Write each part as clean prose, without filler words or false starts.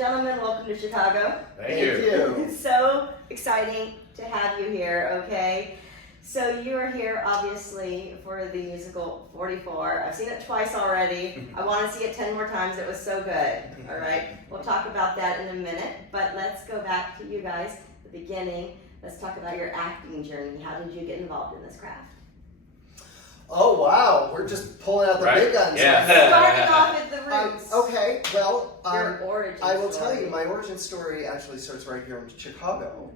Gentlemen, welcome to Chicago. Thank you. It's so exciting to have you here, okay? So you are here, obviously, for the musical 44. I've seen it twice already. I want to see it 10 more times. It was so good, all right? We'll talk about that in a minute, but let's go back to you guys, the beginning. Let's talk about your acting journey. How did you get involved in this craft? Oh, wow. We're just pulling out the big guns. Yeah. Starting off at the roots. Okay, well, your origin I will story. tell you, my origin story actually starts right here in Chicago.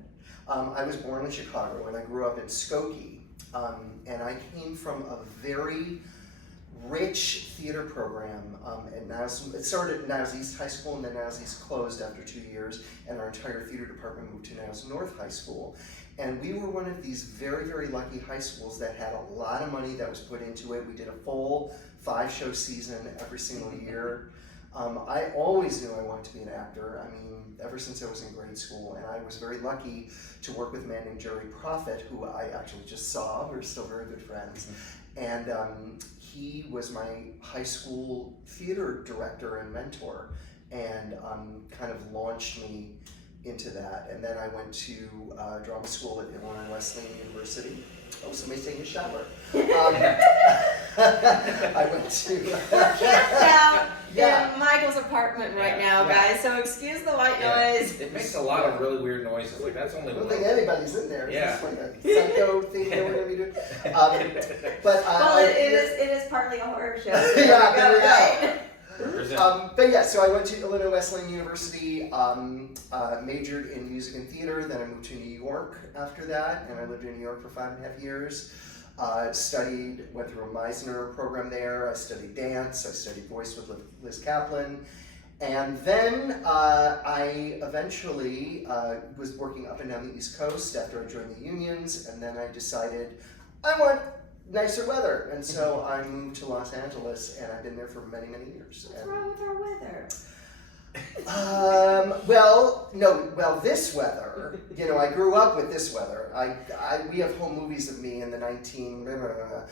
I was born in Chicago and I grew up in Skokie. And I came from a very rich theater program. And it started at Niles East High School, and then Niles East closed after 2 years, and our entire theater department moved to Niles North High School. And we were one of these very, very lucky high schools that had a lot of money that was put into it. We did a full 5-show season every single year. I always knew I wanted to be an actor. I mean, ever since I was in grade school, and I was very lucky to work with a man named Jerry Prophet, who I actually just saw. We're still very good friends. And he was my high school theater director and mentor, and kind of launched me into that. And then I went to drama school at Illinois Wesleyan University. Oh, somebody's taking a shower. I went to... We're camped out in Michael's apartment right now, guys, so excuse the white noise. It makes a lot of really weird noises. Like, that's only I don't one. think anybody's in there. Yeah. It's just like a psycho thing or whatever you do. Well, it is partly a horror show. Yeah, there we go. Right. But yeah, so I went to Illinois Wesleyan University, majored in music and theater, then I moved to New York after that, and I lived in New York for 5.5 years. Went through a Meisner program there. I studied dance, I studied voice with Liz Kaplan. And then I eventually was working up and down the East Coast after I joined the unions, and then I decided I want nicer weather, and so I moved to Los Angeles, and I've been there for many, many years. What's wrong with our weather? This weather, I grew up with this weather. We have home movies of me in the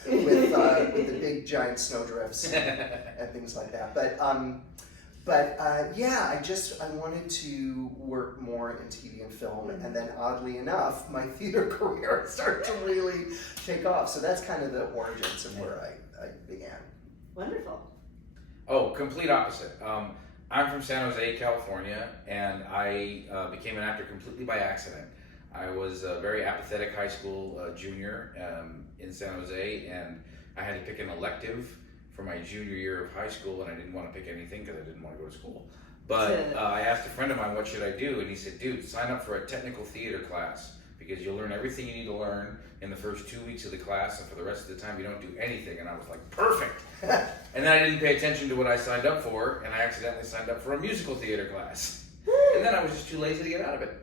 with the big giant snowdrifts and things like that. But I wanted to work more in TV and film, and then oddly enough, my theater career started to really take off. So that's kind of the origins of where I began. Wonderful. Oh, complete opposite. I'm from San Jose, California, and I became an actor completely by accident. I was a very apathetic high school junior in San Jose, and I had to pick an elective for my junior year of high school, and I didn't want to pick anything because I didn't want to go to school. But I asked a friend of mine, what should I do? And he said, dude, sign up for a technical theater class, because you'll learn everything you need to learn in the first 2 weeks of the class, and for the rest of the time you don't do anything. And I was like, perfect. And then I didn't pay attention to what I signed up for, and I accidentally signed up for a musical theater class. And then I was just too lazy to get out of it.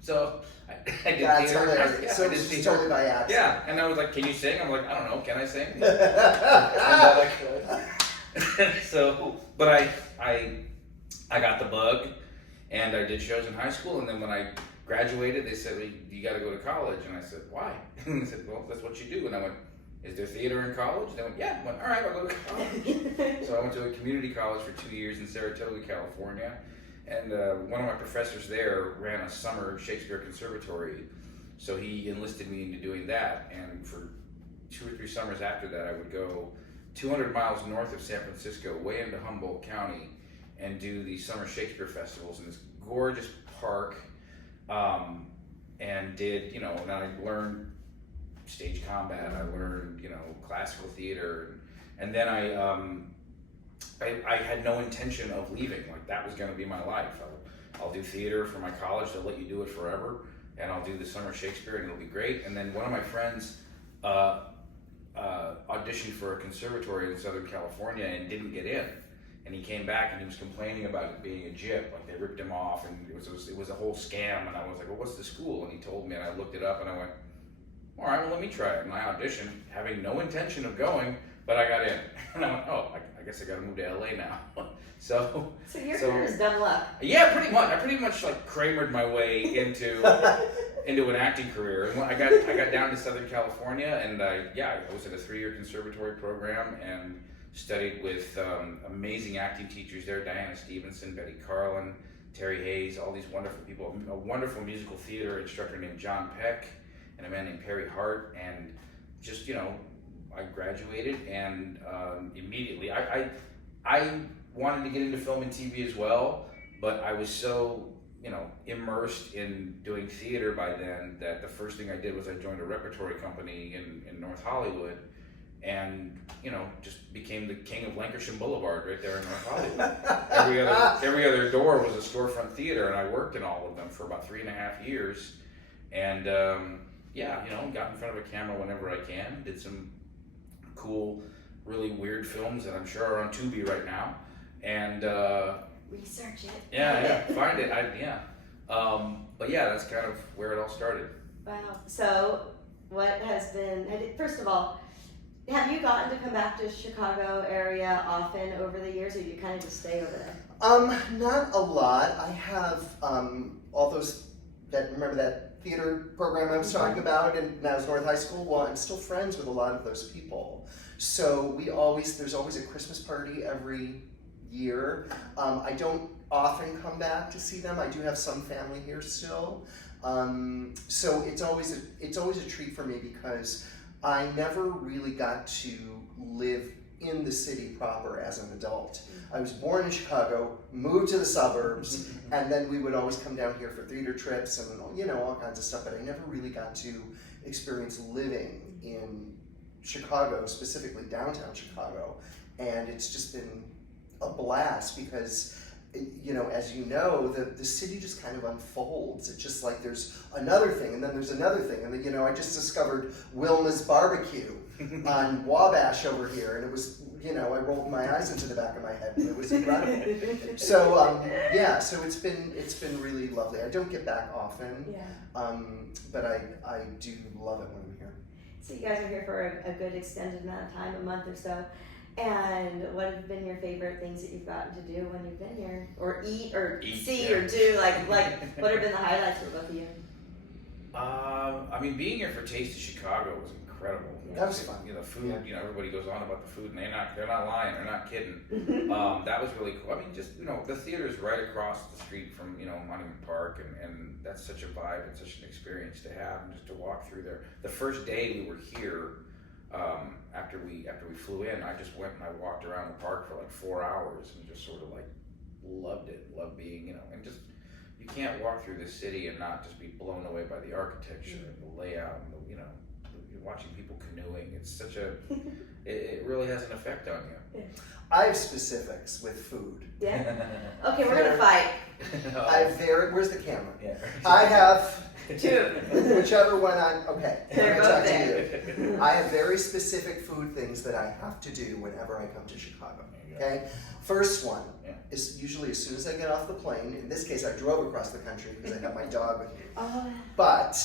So I did That's theater. hilarious. Yeah, So I did it's just theater. totally by accident. Yeah, and I was like, can you sing? I'm like, I don't know, can I sing? But I got the bug, and I did shows in high school, and then when I graduated, they said, well, you got to go to college, and I said, why? And they said, well, that's what you do. And I went, is there theater in college? And they went, yeah. I went, all right, I'll go to college. So I went to a community college for 2 years in Saratoga, California, and one of my professors there ran a summer Shakespeare conservatory, so he enlisted me into doing that, and for 2 or 3 summers after that, I would go 200 miles north of San Francisco, way into Humboldt County, and do these summer Shakespeare festivals in this gorgeous park, and did, and I learned stage combat, I learned, classical theater, and then I had no intention of leaving. Like, that was going to be my life. I'll do theater for my college, they'll let you do it forever, and I'll do the summer Shakespeare, and it'll be great. And then one of my friends auditioned for a conservatory in Southern California and didn't get in. And he came back and he was complaining about it being a jip, like they ripped him off, and it was a whole scam. And I was like, well, what's the school? And he told me, and I looked it up, and I went, all right, well, let me try it. And I auditioned, having no intention of going, but I got in. And I went, oh, I guess I got to move to LA now. So your career is double up. Yeah, pretty much. I pretty much like Kramered my way into an acting career. And when I got down to Southern California, and I was at a 3-year conservatory program and studied with amazing acting teachers there: Diana Stevenson, Betty Carlin, Terry Hayes, all these wonderful people, a wonderful musical theater instructor named John Peck, and a man named Perry Hart, and just, I graduated, and immediately, I wanted to get into film and TV as well, but I was so, immersed in doing theater by then that the first thing I did was I joined a repertory company in North Hollywood, and just became the king of Lancashire Boulevard right there in North Hollywood. every other door was a storefront theater, and I worked in all of them for about 3.5 years, and got in front of a camera whenever I can, did some cool, really weird films that I'm sure are on Tubi right now, and research it. Yeah, find it. But yeah, that's kind of where it all started. Wow. So, what has been? First of all, have you gotten to come back to Chicago area often over the years, or do you kind of just stay over there? Not a lot. I have all those remember that theater program I was talking about, and when I was North High School. Well, I'm still friends with a lot of those people. So there's always a Christmas party every year. I don't often come back to see them. I do have some family here still. So it's always a treat for me because I never really got to live in the city proper as an adult. I was born in Chicago, moved to the suburbs, and then we would always come down here for theater trips and all kinds of stuff, but I never really got to experience living in Chicago, specifically downtown Chicago. And it's just been a blast because as the city just kind of unfolds. It's just like there's another thing, and then there's another thing, and then I just discovered Wilma's Barbecue on Wabash over here, and it was I rolled my eyes into the back of my head, and it was incredible. So so it's been really lovely. I don't get back often, but I do love it when I'm here. So you guys are here for a good extended amount of time, a month or so. And what have been your favorite things that you've gotten to do when you've been here, or eat, or see, or do? Like what have been the highlights for both of you? Being here for Taste of Chicago was incredible. That was fun. The food. Everybody goes on about the food, and they're not lying. They're not kidding. That was really cool. The theater's right across the street from Monument Park, and that's such a vibe and such an experience to have, and just to walk through there. The first day we were here. After we flew in, I just went and I walked around the park for like 4 hours and just sort of like loved being, and just, you can't walk through this city and not just be blown away by the architecture and the layout and watching people canoeing. It's such it really has an effect on you. I have specifics with food. Yeah. Okay, we're gonna fight. Where's the camera? Yeah. I have two. Whichever one okay. They're both there. To you. I have very specific food things that I have to do whenever I come to Chicago. Okay? First one is usually as soon as I get off the plane. In this case, I drove across the country because I have my dog with me. But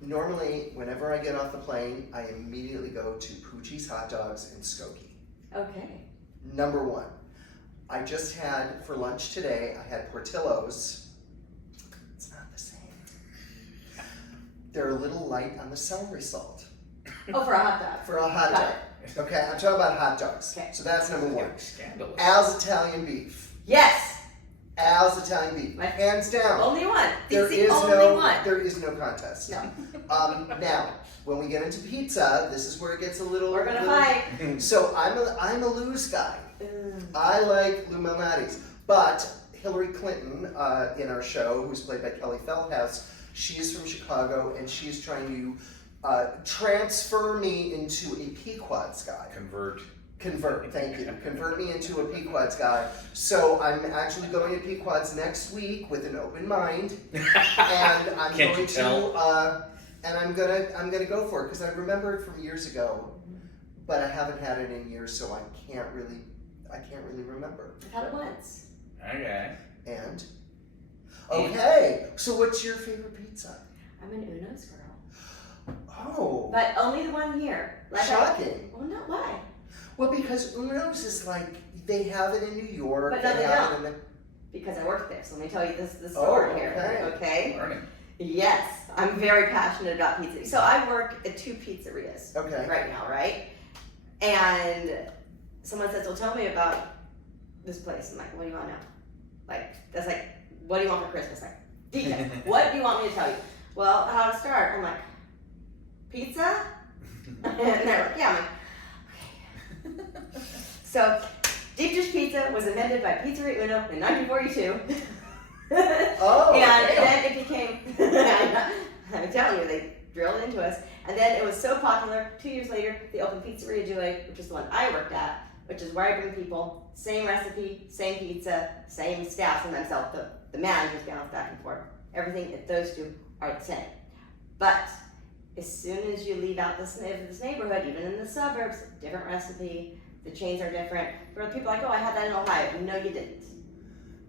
normally, whenever I get off the plane, I immediately go to Poochie's Hot Dogs in Skokie. Okay. Number one. I just had, for lunch today, I had Portillo's. It's not the same. They're a little light on the celery salt. Oh, for a hot dog. For a hot dog. Okay, I'm talking about hot dogs. Okay. So that's number one. Scandalous. Al's Italian beef. Yes. Al's Italian beef. Hands down. Only one. There is no contest. No. Now, when we get into pizza, this is where it gets a little. We're gonna fight. So I'm a Lou's guy. I like Lou Malnati's, but Hillary Clinton in our show, who's played by Kelly Feldhouse, she's from Chicago, and she's trying to transfer me into a Pequod's guy. Convert, thank you. Convert me into a Pequod's guy. So I'm actually going to Pequod's next week with an open mind, and I'm gonna go for it because I remember it from years ago, but I haven't had it in years, so I can't really remember. I've had it once. Okay. And okay, so what's your favorite pizza? I'm an Uno's girl. Oh, But only the one here. shocking. Well, no, why? Well, because Uno's is like they have it in New York. But no, they have don't. it in Because I work there, so let me tell you this story here. Okay. Learning. Yes, I'm very passionate about pizza. So I work at 2 pizzerias right now, right? And someone says, "Well, tell me about this place." I'm like, "What do you want to know?" Like that's like what do you want for Christmas? Like, details. What do you want me to tell you? Well, how to start? I'm like, pizza? And they're like, yeah. I'm like, okay. So, deep dish pizza was invented by Pizzeria Uno in 1942. Oh, and damn. then it became, I'm telling you, they drilled it into us. And then it was so popular, 2 years later, they opened Pizzeria Due, which is the one I worked at, which is where I bring people, same recipe, same pizza, same staff, sometimes the managers bounce back and forth. Everything, those two are the same. But as soon as you leave out this neighborhood, even in the suburbs, different recipe, the chains are different. But people are like, oh, I had that in Ohio. No, you didn't.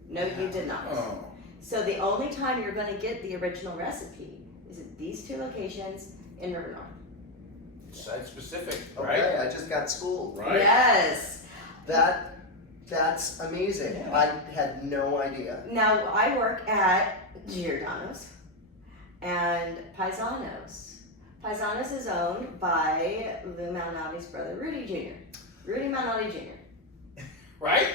No, you did not. Oh. So the only time you're going to get the original recipe is at these two locations in River North. Site specific, right? Okay, I just got schooled. Right. Yes. That's amazing. Yeah. I had no idea. Now I work at Giordano's and Paisanos. Paisanos is owned by Lou Malnati's brother, Rudy Jr. Rudy Malnati Jr. Right?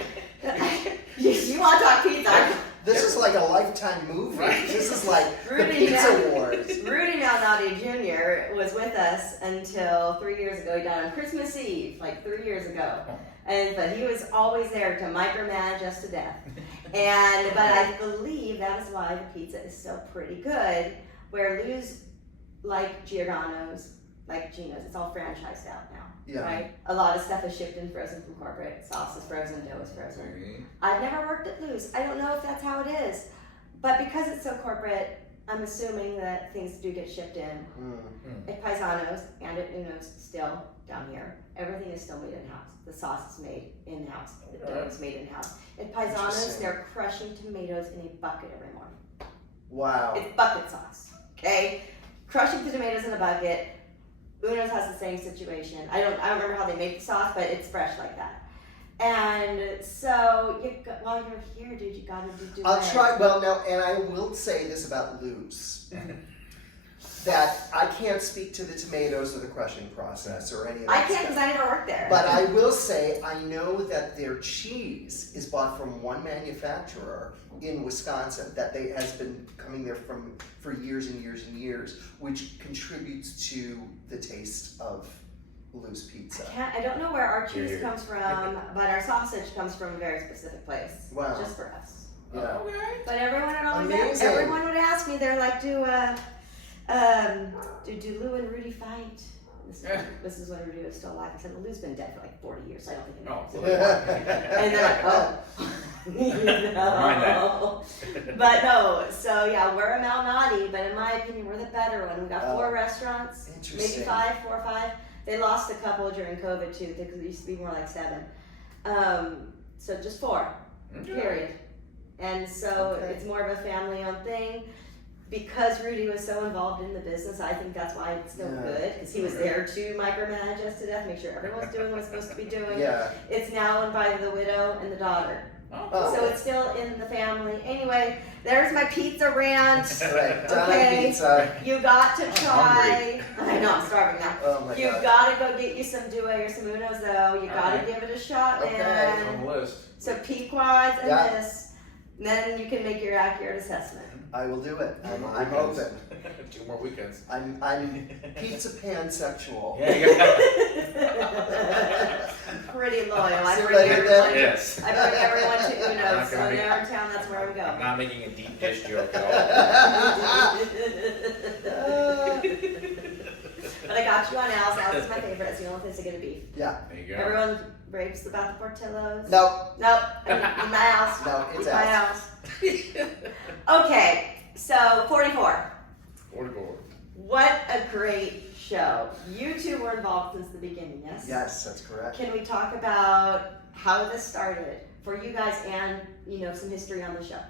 You want to talk pizza? This is like a Lifetime movie. Right. This is like the Rudy Pizza Wars. Rudy Malnati Jr. was with us until 3 years ago. He died on Christmas Eve, like 3 years ago. But he was always there to micromanage us to death. But I believe that is why the pizza is so pretty good. Where Lou's like Giordano's, like Gino's, it's all franchised out now. Yeah. Right? A lot of stuff is shipped in frozen from corporate. Sauce is frozen, dough is frozen. I've never worked at Lou's. I don't know if that's how it is. But because it's so corporate, I'm assuming that things do get shipped in. At Paisanos and at Uno's still down here, everything is still made in-house. The sauce is made in-house. The dough is made in-house. At Paisanos, Interesting. they're crushing tomatoes in a bucket every morning. Wow. It's bucket sauce, okay? Crushing the tomatoes in a bucket. Uno's has the same situation. I don't remember how they make the sauce, but it's fresh like that. And so, while you're here, dude, you gotta do I'll it. try. Well, no, and I will say this about Lou's. That I can't speak to the tomatoes or the crushing process or any of that I can't stuff. because I never worked there. But I will say I know that their cheese is bought from one manufacturer in Wisconsin that has been coming there for years and years and years, which contributes to the taste of Lou's pizza. I don't know where our cheese Here. comes from, but our sausage comes from a very specific place. Wow. Just for us. Yeah. Okay. But everyone would always ask, Amazing. everyone would ask me, they're like, do Lou and Rudy fight? This is when Rudy was still alive. I said, well, Lou's been dead for like 40 years, so I don't think he knows. Oh. And they're like, oh. Mind No. But no, so yeah, we're a Malnati, but in my opinion, we're the better one. We got 4 restaurants, maybe Interesting. 5, 4 or 5. They lost a couple during COVID too, because it used to be more like 7. So just 4, period. And so Okay. it's more of a family-owned thing. Because Rudy was so involved in the business, I think that's why it's still good, because he was there to micromanage us to death, make sure everyone's doing what it's supposed to be doing. Yeah. It's now owned by the widow and the daughter. Oh. So it's still in the family. Anyway, there's my pizza rant. Right. Done Okay. pizza. You got to try. I know, I'm starving now. Oh my You god. gotta go get you some Due or some Unos though. You gotta Alright. give it a shot, Okay. man. On the list. So Pequods and Yeah. this. Then you can make your accurate assessment. I will do it. I'm Weekends. open. 2 more weekends. I'm pizza pansexual. Yeah, you got Pretty loyal. I See you bring later, everyone. then. Yes. I bring everyone to I'm Uno's. not So gonna make- there in town, that's where I'm I'm going. not making a deep dish joke at all. But I got you on Al's. Al's is my favorite. It's the only place to get a beef. Yeah. There you go. Everyone raves about the Portillo's. No. Nope. Eat my house. No, it's Eat my Al's. house. Okay, so 44. 44. What a great show. You two were involved since the beginning, yes? Yes, that's correct. Can we talk about how this started for you guys and, some history on the show?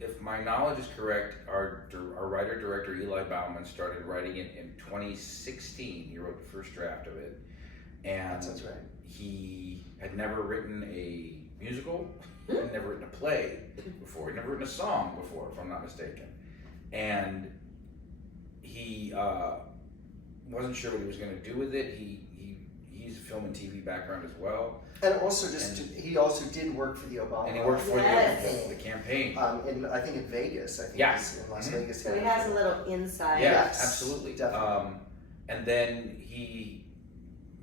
If my knowledge is correct, our writer-director Eli Bauman started writing it in 2016. He wrote the first draft of it. And That's right. he had never written a musical, had never written a play before, he'd never written a song before, if I'm not mistaken. And he wasn't sure what he was going to do with it. He he's a film and TV background as well. And also he also did work for the Obama. And he worked for Yes. the campaign. I think in Vegas. I think Yeah. it was in Las Vegas. So he has a little insight. Yeah, Yes, absolutely. definitely. And then he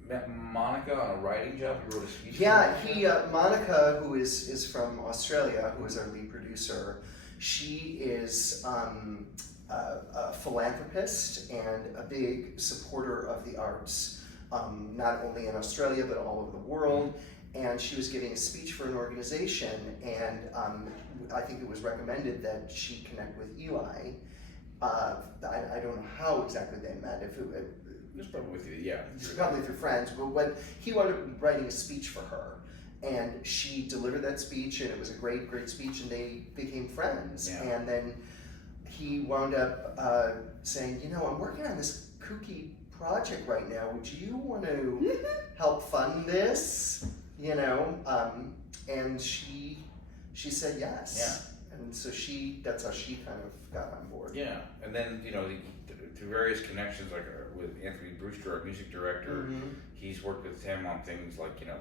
met Monica on a writing job. He wrote a speech. Yeah, Monica, who is from Australia, who is our lead producer, she is a philanthropist and a big supporter of the arts, not only in Australia but all over the world. And she was giving a speech for an organization, and I think it was recommended that she connect with Eli. I don't know how exactly they met. If it was probably with you, yeah. Probably through friends, but when he wound up writing a speech for her, and she delivered that speech, and it was a great, great speech, and they became friends. Yeah. And then he wound up saying, you know, I'm working on this kooky project right now. Would you want to help fund this? You know, and she said yes. Yeah. And so that's how she kind of got on board. Yeah, and then, you know, through various connections, like with Anthony Brewster, our music director, he's worked with him on things like, you know,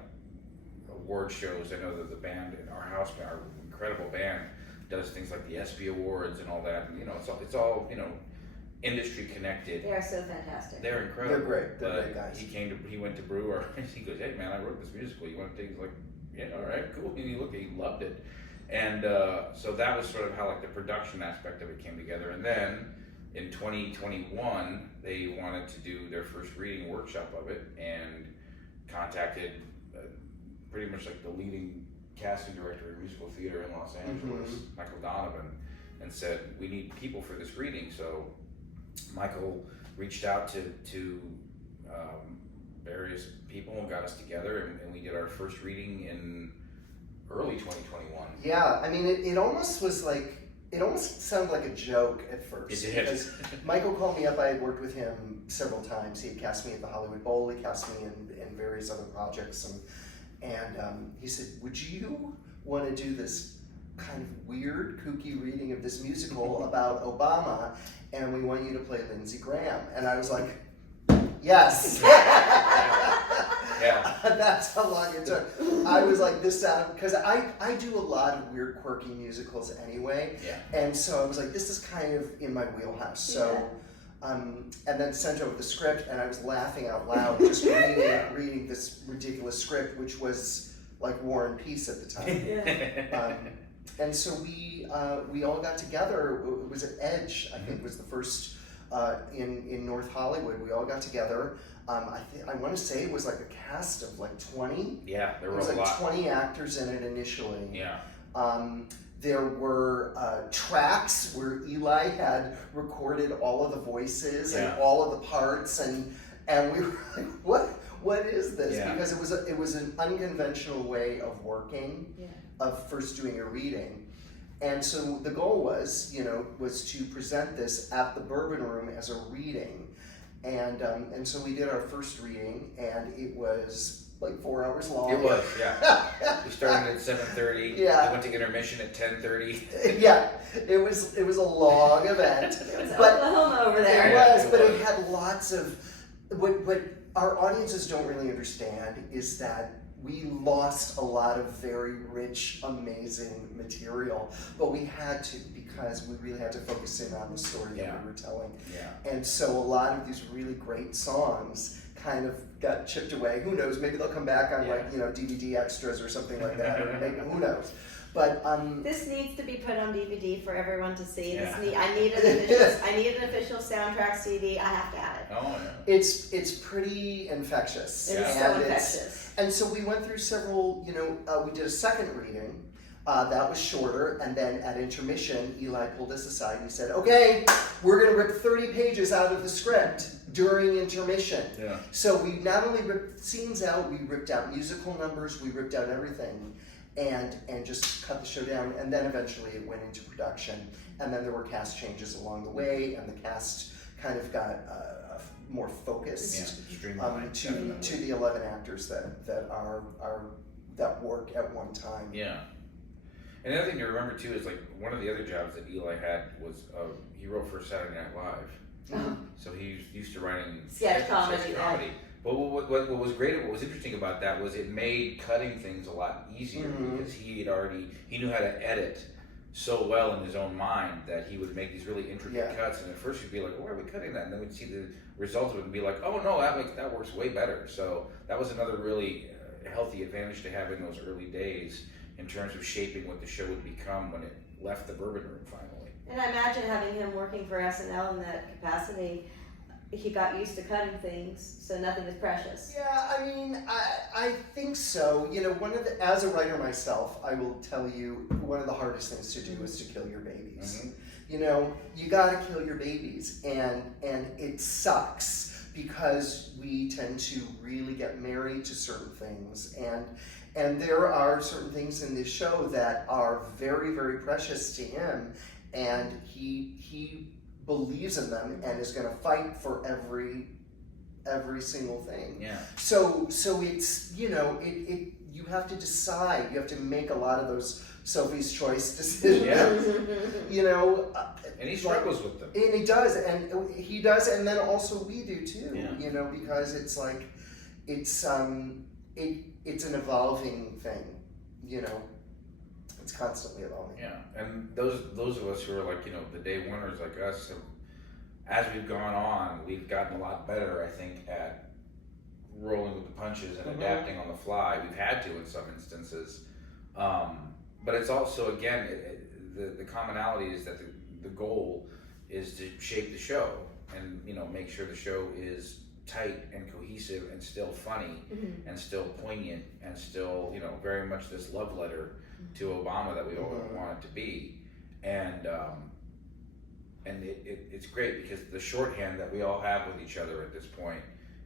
award shows. I know that the band in our house, our incredible band, does things like the ESPY Awards and all that. And, you know, it's all you know, industry connected. They are so fantastic. They're incredible. They're great. They're great guys. He went to Brewer, and he goes, hey man, I wrote this musical. You want to take it? He's like, yeah, all right, cool. And he loved it. And so that was sort of how like the production aspect of it came together. And then in 2021, they wanted to do their first reading workshop of it and contacted pretty much like the leading casting director of musical theater in Los Angeles, Michael Donovan, and said, we need people for this reading. So Michael reached out to various people and got us together, and we did our first reading in early 2021. Yeah, I mean, it almost was like, it almost sounded like a joke at first. It did. Because Michael called me up. I had worked with him several times. He had cast me at the Hollywood Bowl. He cast me in various other projects. And he said, would you want to do this kind of weird, kooky reading of this musical about Obama, and we want you to play Lindsey Graham? And I was like, yes. Yeah. That's how long it took. I was like, this sound, because I do a lot of weird, quirky musicals anyway. Yeah. And so I was like, this is kind of in my wheelhouse. So, and then sent over the script, and I was laughing out loud just reading this ridiculous script, which was like War and Peace at the time. And so we all got together. It was at Edge, I think was the first in North Hollywood. We all got together. I want to say it was like a cast of like 20. Yeah, there were a lot. There was like 20 actors in it initially. Yeah. There were tracks where Eli had recorded all of the voices and all of the parts, and we were like, what is this? Yeah. Because it was an unconventional way of working, of first doing a reading. And so the goal was to present this at the Bourbon Room as a reading. And so we did our first reading, and it was like 4 hours long. It was, yeah. We started at 7:30. Yeah. We went to intermission at 10:30. Yeah, it was a long event. It was but Oklahoma over It there. was, it but was. it had lots of what our audiences don't really understand is that we lost a lot of very rich, amazing material, but we had to, because we really had to focus in on the story that we were telling. Yeah. And so a lot of these really great songs kind of got chipped away. Who knows? Maybe they'll come back on DVD extras or something like that, or maybe who knows. But this needs to be put on DVD for everyone to see. Yeah. I need an official soundtrack CD. I have to have it. Oh yeah. It's pretty infectious. It is so infectious. And so we went through several, we did a second reading, that was shorter, and then at intermission, Eli pulled us aside and he said, okay, we're gonna rip 30 pages out of the script during intermission. Yeah. So we not only ripped scenes out, we ripped out musical numbers, we ripped out everything, and just cut the show down, and then eventually it went into production. And then there were cast changes along the way, and the cast kind of got more focused Streamlined. to the 11 actors that work at one time. Yeah. And the other thing to remember too is like one of the other jobs that Eli had was he wrote for Saturday Night Live. Oh. So he's used to writing Sketch comedy. But what was great, what was interesting about that was it made cutting things a lot easier because he knew how to edit so well in his own mind that he would make these really intricate cuts, and at first you'd be like, well, why are we cutting that? And then we'd see the results of it and be like, oh no, that works way better. So that was another really healthy advantage to have in those early days in terms of shaping what the show would become when it left the Bourbon Room finally. And I imagine having him working for SNL in that capacity, he got used to cutting things, so nothing is precious. Yeah, I mean, I think so. You know, as a writer myself, I will tell you, one of the hardest things to do is to kill your babies. Mm-hmm. You know, you gotta kill your babies, and it sucks because we tend to really get married to certain things, and there are certain things in this show that are very, very precious to him, and he believes in them and is going to fight for every single thing. Yeah. So it's, you know, it you have to decide. You have to make a lot of those Sophie's Choice decisions. Yeah. You know. And he struggles with them. And he does, and then also we do too. Yeah. You know, because it's like it's an evolving thing. You know. It's constantly evolving. Yeah, and those of us who are like, you know, the day winners like us, as we've gone on, we've gotten a lot better, I think, at rolling with the punches and adapting on the fly. We've had to in some instances, but it's also, again, the commonality is that the goal is to shape the show and, you know, make sure the show is tight and cohesive and still funny and still poignant and still, you know, very much this love letter to Obama that we all want it to be, and it's great because the shorthand that we all have with each other at this point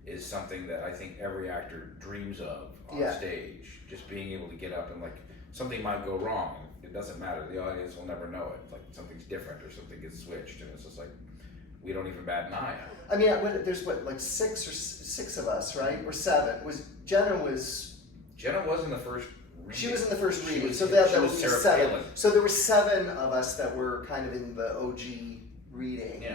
is something that I think every actor dreams of on stage. Just being able to get up and, like, something might go wrong. It doesn't matter. The audience will never know it. Like, something's different or something gets switched, and it's just like we don't even bat an eye. I mean, there's like six of us, right? Or seven. Jenna was in the first. She was in the first reading, so she that was was Sarah seven. Palin. So there were 7 of us that were kind of in the OG reading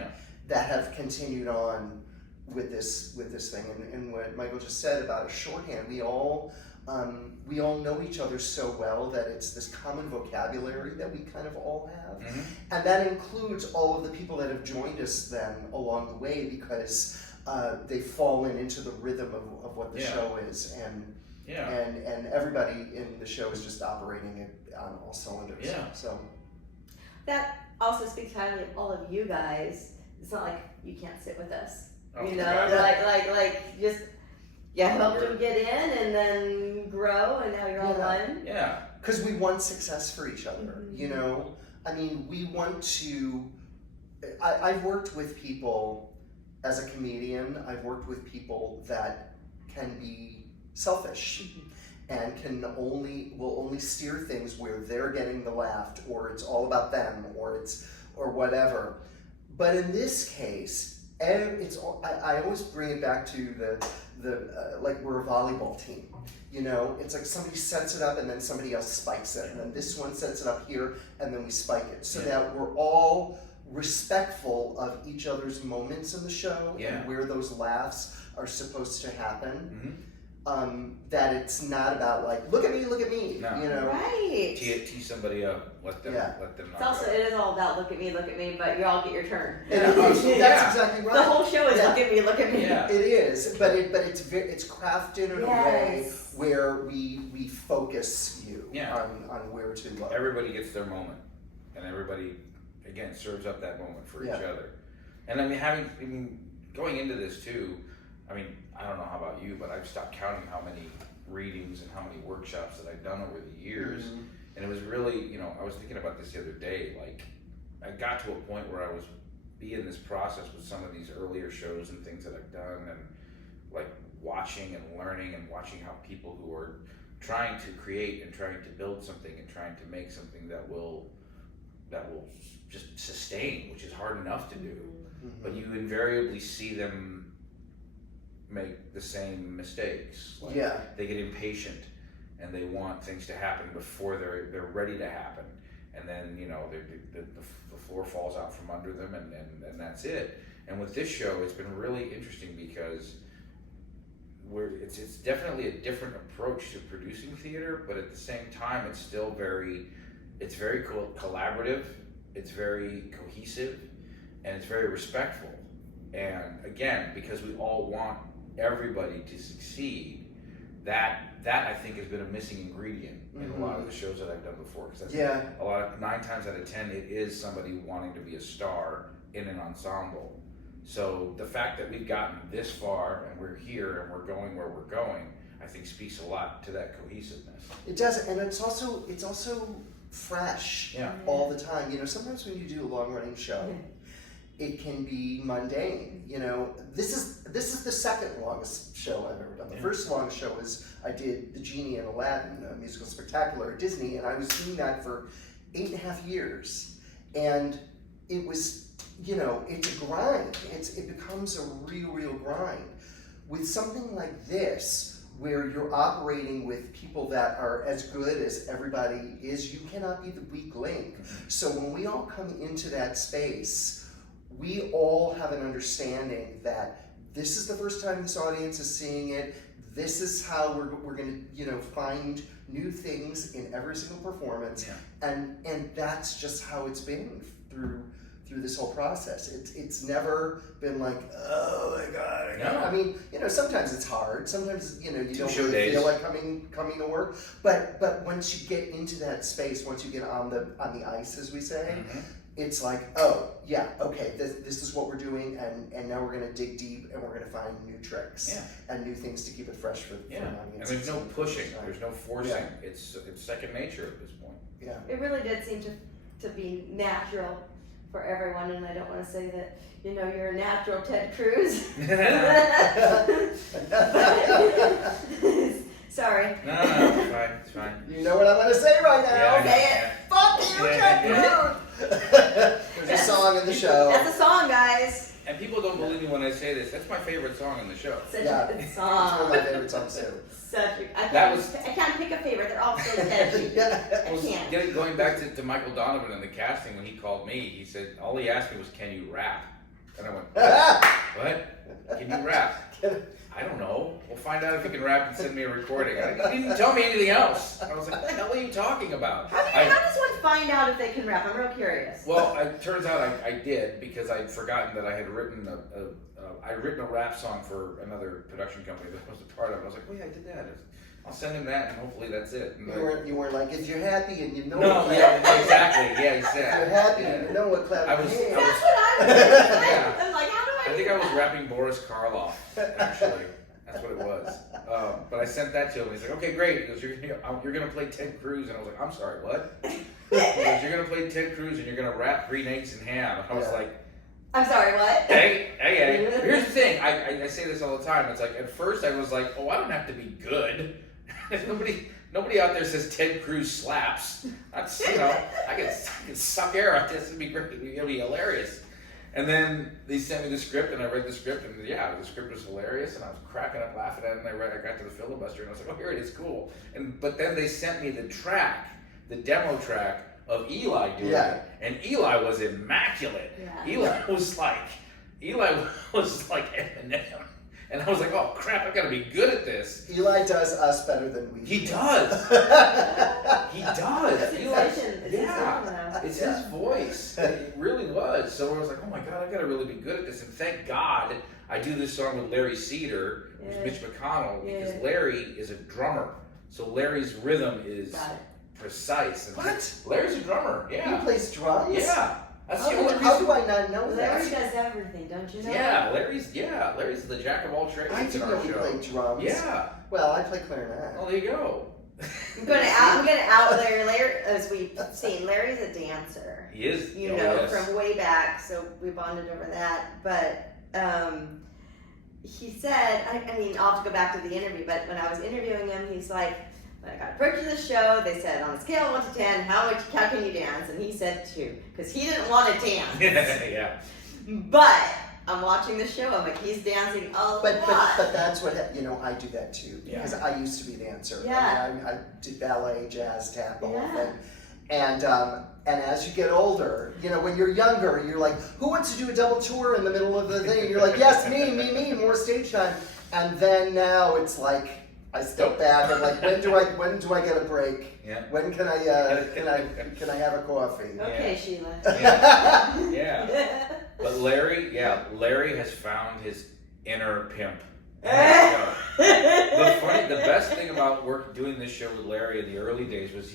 that have continued on with this thing. And what Michael just said about a shorthand, we all know each other so well that it's this common vocabulary that we kind of all have, and that includes all of the people that have joined us then along the way because they've fallen into the rhythm of what the show is, and everybody in the show is just operating it on all cylinders. Yeah. So that also speaks highly of all of you guys. It's not like you can't sit with us. Oh, You know, God. like just helped them get in and then grow, and now you're all one. Yeah. because we want success for each other. You know, I mean, we want to. I've worked with people as a comedian. I've worked with people that can be selfish and will only steer things where they're getting the laugh, or it's all about them, or whatever. But in this case, I always bring it back to the like we're a volleyball team. You know, it's like somebody sets it up and then somebody else spikes it, and then this one sets it up here and then we spike it, so that we're all respectful of each other's moments in the show and where those laughs are supposed to happen. That it's not about like, look at me, No. you know. Right. Tee somebody up, let them knock It's also, it is all about look at me, but you all get your turn. That's exactly right. The whole show is look at me. Yeah. It is, but it's crafted in a way where we focus you on where to look. Everybody gets their moment, and everybody again serves up that moment for each other. And I mean, going into this too, I mean, I don't know how about you, but I've stopped counting how many readings and how many workshops that I've done over the years. And it was really, you know, I was thinking about this the other day, like I got to a point where I was in this process with some of these earlier shows and things that I've done, and like watching and learning and watching how people who are trying to create and trying to build something and trying to make something that will just sustain, which is hard enough to do, but you invariably see them make the same mistakes. Like they get impatient and they want things to happen before they're ready to happen, and then, you know, the floor falls out from under them, and that's it. And with this show, it's been really interesting because it's definitely a different approach to producing theater, but at the same time, it's still very collaborative, it's very cohesive, and it's very respectful. And again, because we all want everybody to succeed, that I think has been a missing ingredient in a lot of the shows that I've done before. Because a lot of 9 times out of 10, it is somebody wanting to be a star in an ensemble. So the fact that we've gotten this far and we're here and we're going where we're going, I think speaks a lot to that cohesiveness. It does, and it's also fresh all the time. You know, sometimes when you do a long running show, it can be mundane. You know, this is the second longest show I've ever done. The first longest show was I did The Genie in Aladdin, a musical spectacular at Disney, and I was doing that for 8.5 years, and it was, you know, it's a grind. It becomes a real grind. With something like this, where you're operating with people that are as good as everybody is, you cannot be the weak link. So when we all come into that space, we all have an understanding that this is the first time this audience is seeing it. This is how we're going to, you know, find new things in every single performance, and that's just how it's been through this whole process. It's never been like, oh my God. No. I mean, you know, sometimes it's hard. Sometimes, you know, you don't really days. feel like coming to work. But once you get into that space, once you get on the ice, as we say, it's like, oh yeah, okay, this is what we're doing, and now we're gonna dig deep and we're gonna find new tricks and new things to keep it fresh for an audience. And there's no pushing, there's no forcing. It's second nature at this point. Yeah. It really did seem to be natural for everyone, and I don't want to say that, you know, you're a natural Ted Cruz. Sorry. No, it's fine. You know what I'm gonna say right now. Say it. Fuck you, Ted Cruz. There's a song in the show. That's a song, guys. And people don't believe me when I say this. That's my favorite song in the show. Such a good song. It's one of my favorite songs too. I can't pick a favorite. They're all so catchy. I can't. Going back to Michael Donovan and the casting, when he called me, he said, all he asked me was, can you rap? And I went, what? Can you rap? I don't know. We'll find out if you can rap and send me a recording. He didn't tell me anything else. I was like, what the hell are you talking about? How does one find out if they can rap? I'm real curious. Well, it turns out I did, because I'd forgotten that I had written a rap song for another production company that I was a part of. I was like, oh yeah, I did that. I'll send him that, and hopefully that's it. And you weren't like, if you're happy and you know no, yeah, exactly. Yeah, he said. If you're happy and you know what clap That's what I was thinking. I'm like, how do I think I was rapping Boris Karloff, actually. That's what it was. But I sent that to him. He's like, okay, great. He goes, you're going to play Ted Cruz. And I was like, I'm sorry, what? He goes, you're going to play Ted Cruz and you're going to rap Green Eggs and Ham. And I was like, I'm sorry, what? Hey. Here's the thing. I say this all the time. It's like, at first I was like, oh, I don't have to be good. Nobody out there says Ted Cruz slaps. That's, you know, I can suck air at this. It'd be great. It'd be hilarious. And then they sent me the script, and I read the script, and the script was hilarious, and I was cracking up laughing at it, and I got to the filibuster, and I was like, oh, here it is, cool. But then they sent me the demo track of Eli doing it, and Eli was immaculate. Yeah. Eli was like Eminem. And I was like, oh crap, I've got to be good at this. Eli does us better than we do. He does. He does. It's his voice. It really was. So I was like, oh my God, I've got to really be good at this. And thank God I do this song with Larry Cedar, who's Mitch McConnell, because Larry is a drummer. So Larry's rhythm is precise. And what? Larry's a drummer. Yeah. He plays drums? Yeah. That's the only reason. How do I not know that? Larry does everything, don't you know? Yeah, Larry's the jack of all trades. I didn't know he played drums. Yeah. Well, I play clarinet. Well, there you go. I'm gonna out Larry. Larry, as we've seen, Larry's a dancer. He is. You know, from way back, so we bonded over that. But he said, I mean, I'll have to go back to the interview, but when I was interviewing him, he's like, when I got approached to the show, they said, on a scale of 1 to 10, how can you dance? And he said 2, because he didn't want to dance. Yeah. But I'm watching the show, I'm like, he's dancing a lot. But that's what, you know, I do that too, because I used to be a dancer. Yeah. I did ballet, jazz, tap, the whole thing. And as you get older, you know, when you're younger, you're like, who wants to do a double tour in the middle of the thing? And you're like, yes, me, more stage time. And then now it's like I step back and like, when do I get a break? Yeah. When can I have a coffee? Okay, Sheila. Yeah. But Larry has found his inner pimp. The best thing about doing this show with Larry in the early days was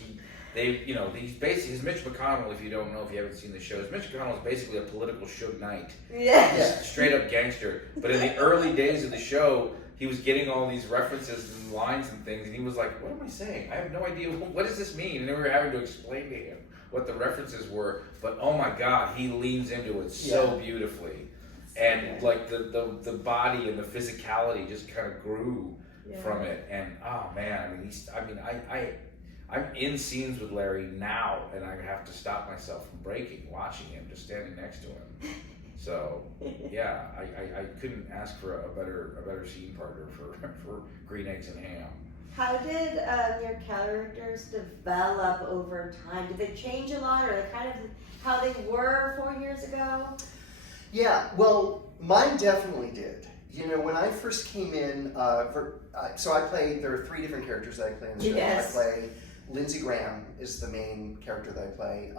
he's basically, Mitch McConnell, if you don't know, if you haven't seen the show, Mitch McConnell is basically a political Suge Knight. Yeah. Straight up gangster. But in the early days of the show, he was getting all these references and lines and things, and he was like, what am I saying? I have no idea. What does this mean? And then we were having to explain to him what the references were. But oh my God, he leans into it so beautifully. And like the body and the physicality just kind of grew from it. And oh man, I'm in scenes with Larry now, and I have to stop myself from breaking, watching him, just standing next to him. So yeah, I couldn't ask for a better scene partner for Green Eggs and Ham. How did your characters develop over time? Did they change a lot, or they kind of how they were 4 years ago? Yeah, well, mine definitely did. You know, when I first came in, so I play, there are 3 different characters that I play in the show. Yes. I play Lindsey Graham is the main character that I play.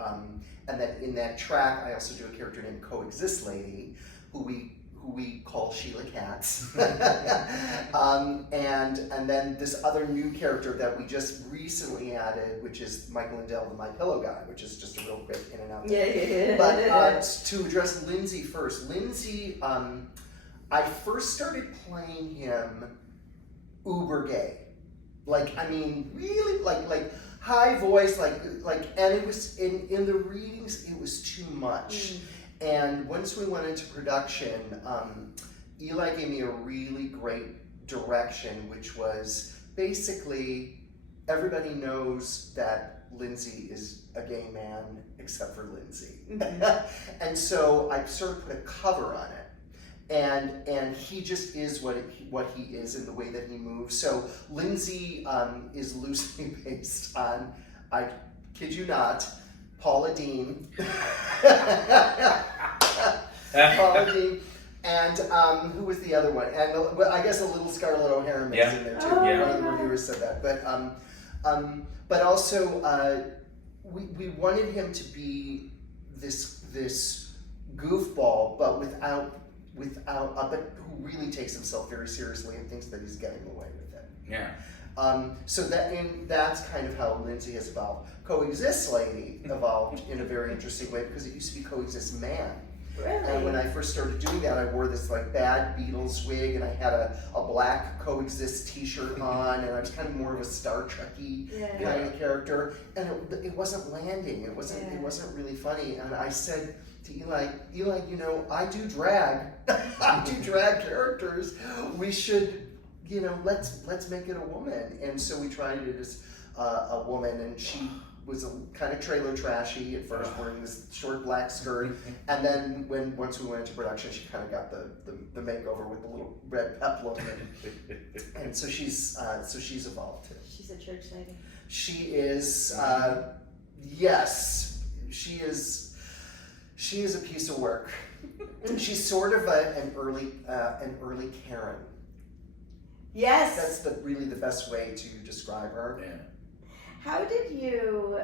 And then in that track, I also do a character named Coexist Lady, who we call Sheila Katz. And then this other new character that we just recently added, which is Michael Lindell, the My Pillow guy, which is just a real quick in and out. Yeah. But to address Lindsey first, Lindsey, I first started playing him uber gay. Like, I mean, really, like high voice, and it was, in the readings, it was too much. And once we went into production, Eli gave me a really great direction, which was basically, everybody knows that Lindsey is a gay man, except for Lindsey. And so I sort of put a cover on it. And he just is what he is in the way that he moves. So Lindsey is loosely based on, I kid you not, Paula Deen. Paula Deen. And who was the other one? And I guess a little Scarlett O'Hara mix in there too. Oh, One of the reviewers said that. But also we wanted him to be this goofball, but but who really takes himself very seriously and thinks that he's getting away with it. Yeah. So that's kind of how Lindsey has evolved. Coexist Lady evolved in a very interesting way because it used to be Coexist Man. Really? And when I first started doing that, I wore this like bad Beatles wig, and I had a black Coexist t-shirt on, and I was kind of more of a Star Trek-y kind of character, and it wasn't landing. It wasn't really funny. And I said to Eli, you know, I do drag. I do drag characters. We should, you know, let's make it a woman. And so we tried it as a woman, and she was kind of trailer trashy at first, wearing this short black skirt, and then once we went into production, she kind of got the makeover with the little red peplum, and so she's evolved too. She's a church lady. She is, yes, she is a piece of work. She's sort of an early Karen. Yes. That's really the best way to describe her. Yeah. How did you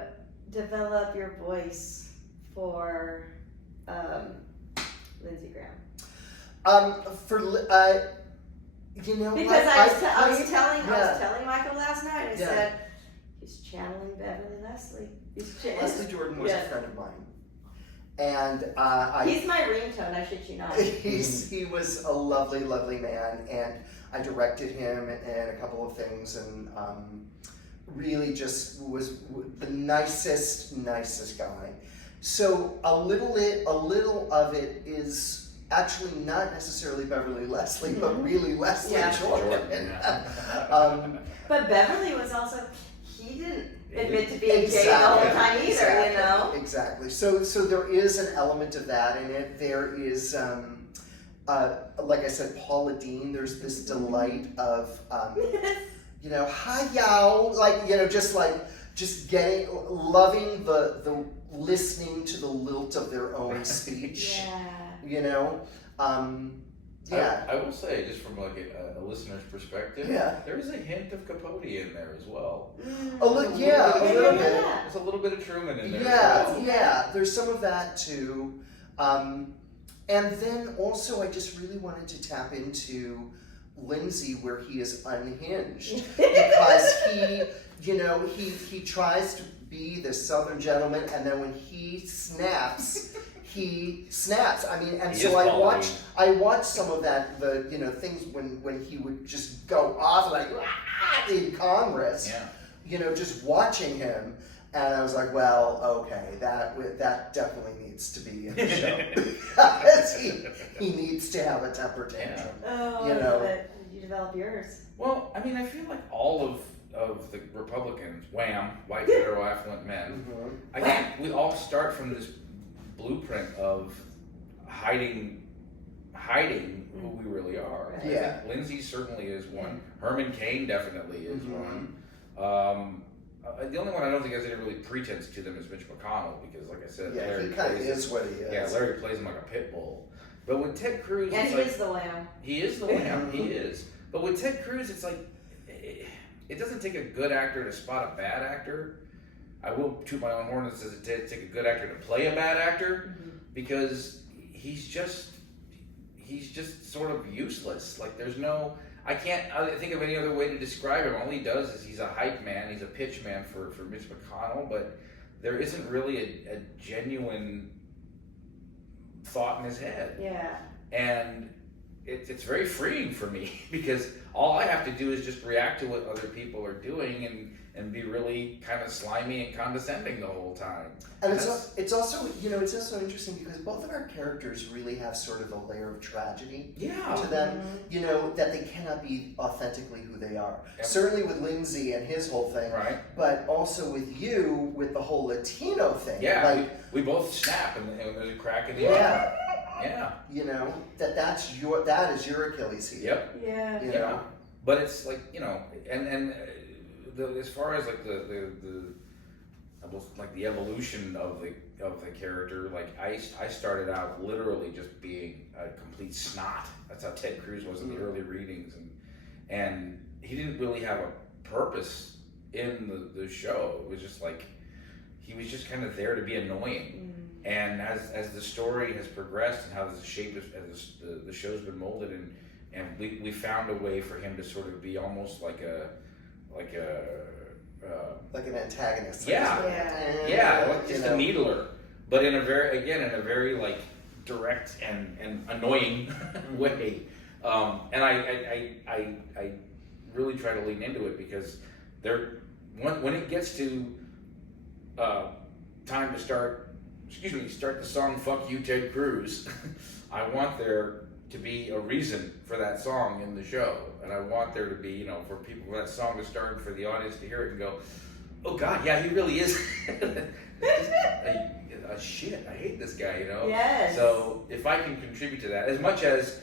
develop your voice for Lindsey Graham? You know, because I was played- telling Michael last night. I Yeah. said he's channeling Beverly Leslie. Leslie Jordan was a friend of mine, and he's my ringtone. I shit you not. he was a lovely, lovely man, and I directed him in a couple of things, and really just was the nicest guy. So a little of it is actually not necessarily Beverly Leslie, but really Leslie Jordan. Yeah. But Beverly was also, he didn't admit to being gay the whole time either, you know? Exactly. So there is an element of that in it. There is, like I said, Paula Deen, there's this delight of, you know, hi y'all, like, you know, just loving the listening to the lilt of their own speech. Yeah. You know, Yeah. I will say, just from like a listener's perspective, there is a hint of Capote in there as well. A little bit. There's a little bit of Truman in there. Yeah. There's some of that too. And then also, I just really wanted to tap into Lindsay where he is unhinged because he tries to be this Southern gentleman, and then when he snaps. I mean, and so I watched some of that, things when he would just go off like in Congress, just watching him, and I was like, well, okay, that definitely needs to be in the show because he needs to have a temper tantrum. Oh, I love it. You develop yours. Well, I mean, I feel like all of the Republicans, wham, white, hetero, affluent men, I think we all start from this blueprint of hiding who we really are. Right. I think Lindsay certainly is one. Herman Cain definitely is one. The only one I don't think has any really pretense to them is Mitch McConnell, because, like I said, Larry he kind of is what he is. Yeah, Larry plays him like a pit bull. But with Ted Cruz, and he is the lamb. He is the lamb. He is. But with Ted Cruz, it's like it doesn't take a good actor to spot a bad actor. I will toot my own horn and says it takes a good actor to play a bad actor, because he's just sort of useless. Like I can't think of any other way to describe him. All he does is he's a hype man, he's a pitch man for Mitch McConnell, but there isn't really a genuine thought in his head. Yeah. And it's very freeing for me because all I have to do is just react to what other people are doing and be really kind of slimy and condescending the whole time. And it's also interesting because both of our characters really have sort of a layer of tragedy to them, that they cannot be authentically who they are. Yep. Certainly with Lindsay and his whole thing, right? But also with you, with the whole Latino thing. Yeah, like, we both snap and there's a crack in the eye. Yeah. That is your Achilles heel. Yep. Yeah. You know? But it's like, and as far as like the evolution of the character, like I started out literally just being a complete snot. That's how Ted Cruz was in the early readings, and he didn't really have a purpose in the show. It was just like he was just kind of there to be annoying. And as the story has progressed and how the shape as the show's been molded, and we found a way for him to sort of be almost like an antagonist. Like just a needler, but in a very like direct and annoying way. And I really try to lean into it because when it gets to time to start the song "Fuck You, Ted Cruz," I want there to be a reason for that song in the show, and I want there to be, for that song to start and for the audience to hear it and go, "Oh God, yeah, he really is shit. I hate this guy," Yes. So if I can contribute to that, as much as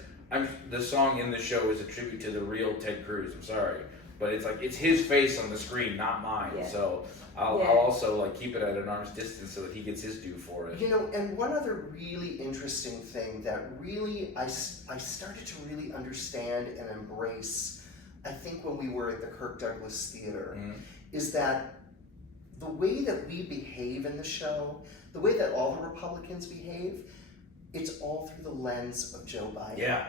the song in the show is a tribute to the real Ted Cruz. I'm sorry, but it's like it's his face on the screen, not mine. Yeah. So I'll also like keep it at an arm's distance so that he gets his due for it. And one other really interesting thing that really I started to really understand and embrace, I think when we were at the Kirk Douglas Theater, is that the way that we behave in the show, the way that all the Republicans behave, it's all through the lens of Joe Biden. Yeah.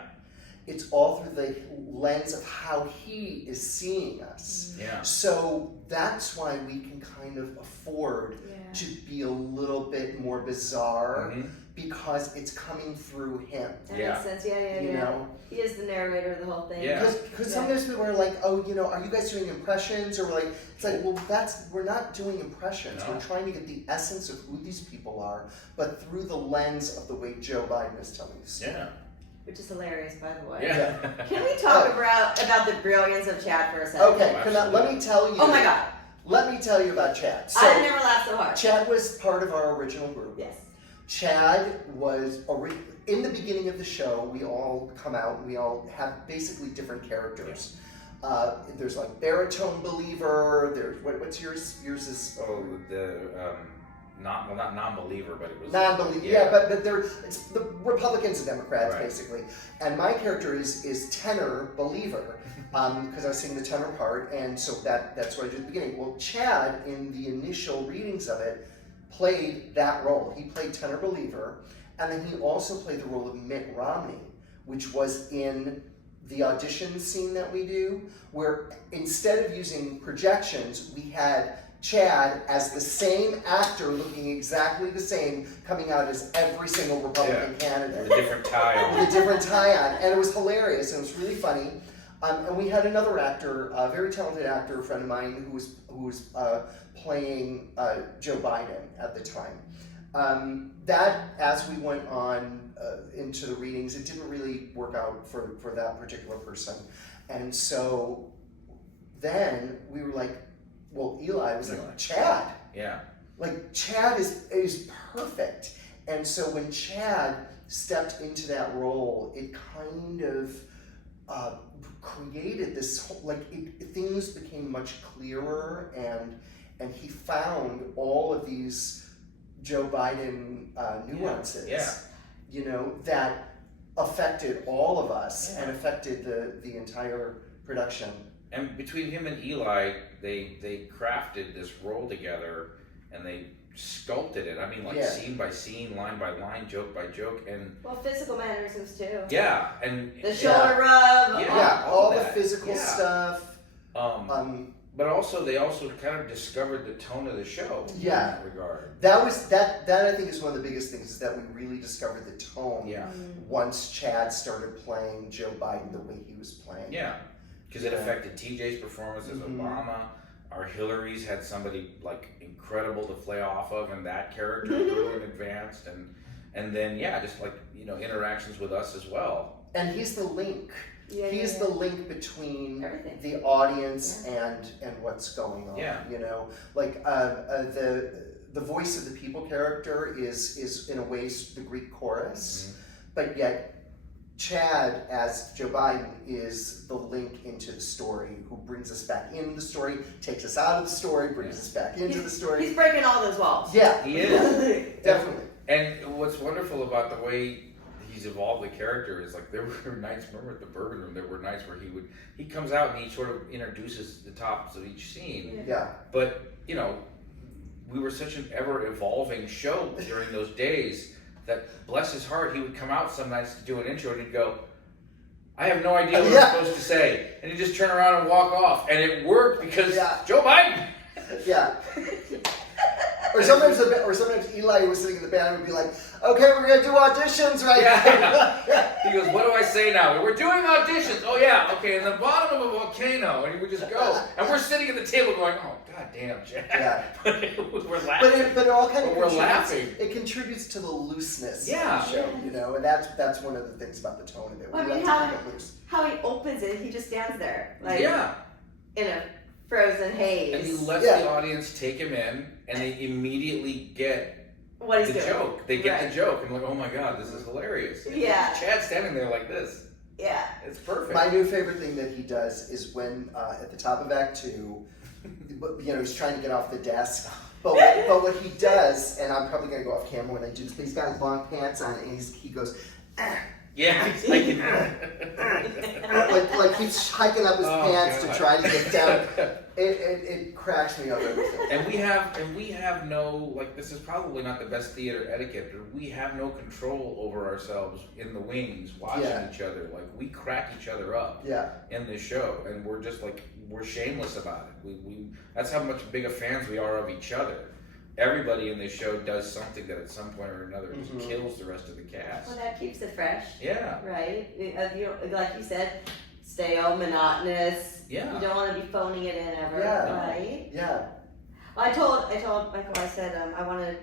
It's all through the lens of how he is seeing us. Yeah. So that's why we can kind of afford to be a little bit more bizarre because it's coming through him. That makes sense. Yeah. He is the narrator of the whole thing. Yeah. Because sometimes people are like, oh, are you guys doing impressions? Or we're like, it's like, well, we're not doing impressions. No. We're trying to get the essence of who these people are, but through the lens of the way Joe Biden is telling the story. Yeah. Which is hilarious, by the way. Yeah. Can we talk about the brilliance of Chad for a second? Okay, let me tell you. Oh my God. Let me tell you about Chad. So, I've never laughed so hard. Chad was part of our original group. Yes. Chad was, in the beginning of the show, we all come out and we all have basically different characters. Yeah. There's like baritone believer, there's, what's yours? Yours is... Oh, not non-believer, but it was non-believer. Yeah, but it's the Republicans and Democrats Right. basically. And my character is tenor believer, because I sing the tenor part, and so that's what I do at the beginning. Well, Chad in the initial readings of it played that role. He played tenor believer, and then he also played the role of Mitt Romney, which was in the audition scene that we do, where instead of using projections, we had Chad as the same actor looking exactly the same coming out as every single Republican candidate. With a different tie on. With a different tie on. And it was hilarious and it was really funny. And we had another actor, a very talented actor, a friend of mine, who was playing Joe Biden at the time. That, as we went on into the readings, it didn't really work out for that particular person. And so then we were like, well, Eli was like, Chad. Yeah. Like, Chad is perfect. And so when Chad stepped into that role, it kind of created this whole, like, things became much clearer, and he found all of these Joe Biden nuances, you know, that affected all of us and affected the entire production. And between him and Eli, they crafted this role together, and they sculpted it. I mean, like scene by scene, line by line, joke by joke, and well, physical mannerisms too. Yeah, and the shoulder rub. All the that. physical stuff. But also, they also kind of discovered the tone of the show. In that regard. That I think is one of the biggest things, is that we really discovered the tone. Yeah. Once Chad started playing Joe Biden the way he was playing. Yeah. Because it affected TJ's performance as Obama. Our Hillary's had somebody like incredible to play off of, and that character grew and advanced, and then just like, you know, interactions with us as well. And he's the link. He's the link between the audience and what's going on. Yeah. You know, like the voice of the people character is in a way the Greek chorus, but yet Chad as Joe Biden is the link into the story, who brings us back into the story, takes us out of the story, brings us back into the story. He's breaking all those walls. Yeah, he is. Definitely. And what's wonderful about the way he's evolved the character is, like, there were nights, remember at the Bourbon Room, there were nights where he comes out and he sort of introduces the tops of each scene. Yeah. But, you know, we were such an ever-evolving show during those days that, bless his heart, he would come out some nights to do an intro and he'd go, I have no idea what I'm supposed to say. And he'd just turn around and walk off. And it worked because Joe Biden. Yeah. Or sometimes Eli, who was sitting in the band, would be like, okay, we're going to do auditions right now. He goes, what do I say now? We're doing auditions. Oh, yeah, okay, in the bottom of a volcano. And he would just go. And we're sitting at the table going, oh, God damn, Jack. Yeah. We're laughing. But it all kind of we're laughing. It contributes to the looseness of Yeah. the show, you know, and that's one of the things about the tone of it. Well, I mean, how he opens it, he just stands there, like, in a frozen haze. And he lets the audience take him in, and they immediately get what he's the doing. joke. They get the joke, and like, oh my God, this is hilarious. And Chad's standing there like this. Yeah. It's perfect. My new favorite thing that he does is when, at the top of Act 2, you know, he's trying to get off the desk. But what he does, and I'm probably going to go off camera when I do this, but he's got his long pants on, and he goes, Yeah, he's hiking. like he's hiking up his pants to try to get down. It cracks me up every time. And we have no, like, this is probably not the best theater etiquette, but we have no control over ourselves in the wings watching each other. Like, we crack each other up in this show, and we're just like, we're shameless about it. We that's how much big of fans we are of each other. Everybody in this show does something that at some point or another just kills the rest of the cast. Well, that keeps it fresh. Yeah. Right? Like you said, stale, monotonous. Yeah. You don't want to be phoning it in ever. Right? Yeah. Well, I told Michael, I said, I want to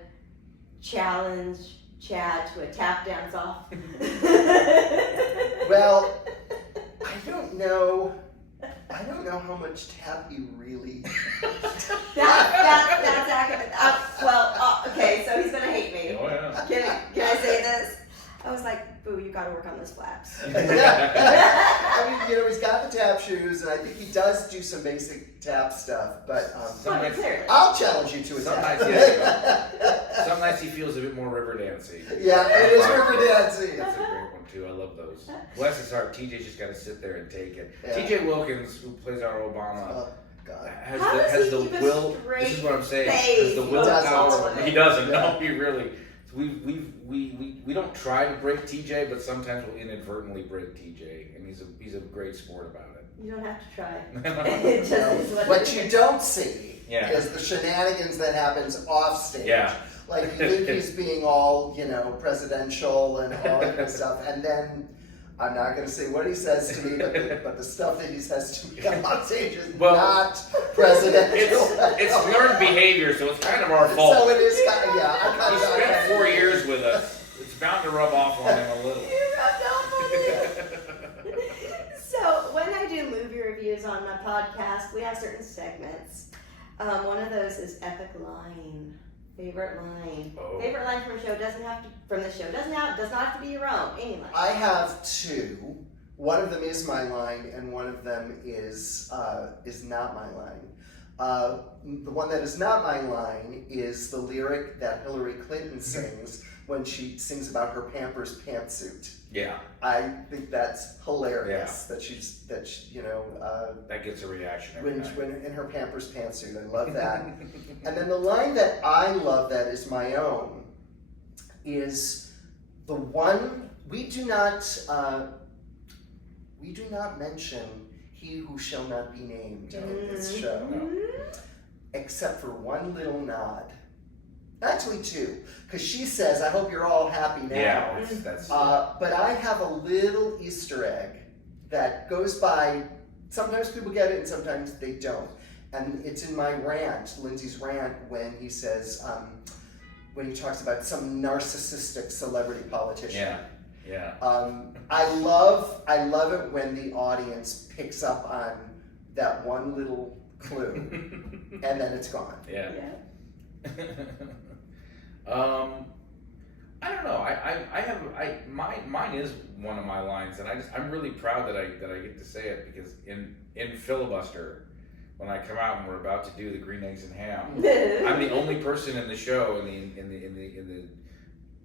challenge Chad to a tap dance off. Well, I don't know how much tap you really. That's accurate. Okay, so he's gonna hate me. Oh, yeah. Can I say this? I was like, boo, you gotta work on those flaps. I mean, he's got the tap shoes, and I think he does do some basic tap stuff. But Some nights, I'll challenge you to a some tap. nights, some nights he feels a bit more river dancey. Yeah, it is river dancing. That's a great one too. I love those. Bless his heart, TJ's just got to sit there and take it. Yeah. TJ Wilkins, who plays our Obama. Oh God. Has the will. This is what I'm saying. Has the willpower. He doesn't. Yeah. No, he really. We don't try to break TJ, but sometimes we'll inadvertently break TJ, and he's a great sport about it. You don't have to try. It just is What you don't see Yeah. is the shenanigans that happens off stage. Yeah. Like you think he's being all, presidential and all that kind of stuff, and then I'm not going to say what he says to me, but the stuff that he says to me on stage is not presidential. It's learned behavior, so it's kind of our fault. So it is kind of, He spent 4 years with us. It's bound to rub off on him a little. You rubbed off on it. So when I do movie reviews on my podcast, we have certain segments. One of those is epic line. Favorite line. Oh. Favorite line from a show does not have to be your own. Any line. I have two. One of them is my line, and one of them is not my line. The one that is not my line is the lyric that Hillary Clinton sings when she sings about her Pampers pantsuit. Yeah. I think that's hilarious. That that gets a reaction every night. when in her Pampers pantsuit. I love that. And then the line that I love that is my own is the one we do not mention he who shall not be named in this show, except for one little nod. Actually two, because she says, "I hope you're all happy now." Yeah, that's. But I have a little Easter egg that goes by. Sometimes people get it, and sometimes they don't. And it's in my rant, Lindsay's rant, when he says, when he talks about some narcissistic celebrity politician. Yeah. I love it when the audience picks up on that one little clue, and then it's gone. Yeah. I don't know. Mine is one of my lines, and I'm really proud that I get to say it, because in Filibuster, when I come out and we're about to do the green eggs and ham, I'm the only person in the show in the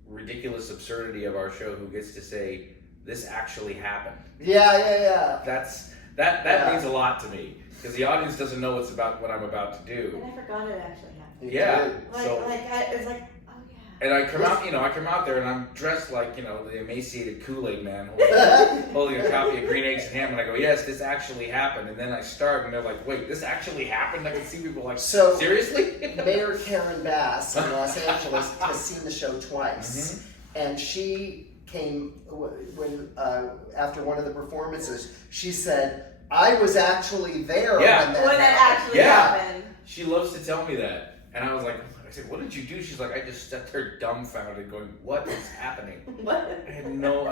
ridiculous absurdity of our show who gets to say, "This actually happened." Yeah. That means a lot to me, because the audience doesn't know what I'm about to do. And I forgot it actually happened. Yeah. It was like, oh yeah. And I come out there and I'm dressed like, the emaciated Kool-Aid man holding a copy of Green Eggs and Ham, and I go, "Yes, this actually happened." And then I start, and they're like, "Wait, this actually happened?" I can see people like, So, seriously? Mayor Karen Bass in Los Angeles has seen the show twice, and she came when after one of the performances. She said, "I was actually there when that actually happened." She loves to tell me that, and I was like, I said, "What did you do?" She's like, "I just sat there dumbfounded, going, what is happening?" What? I had no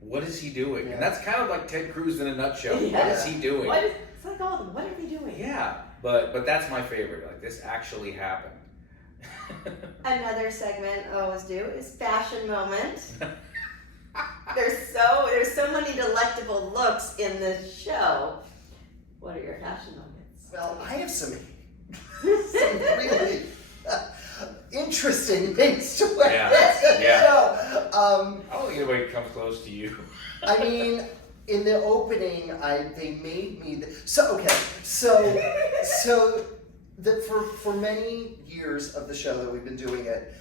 what is he doing? Yeah. And that's kind of like Ted Cruz in a nutshell. Yeah. What is he doing? It's like all of them. What are they doing? Yeah, but that's my favorite. Like, this actually happened. Another segment I always do is fashion moment. There's so many delectable looks in this show. What are your fashion moments? Well, I have some really interesting things to wear in the show. I don't think anybody comes close to you. I mean, in the opening, they made me for many years of the show that we've been doing it,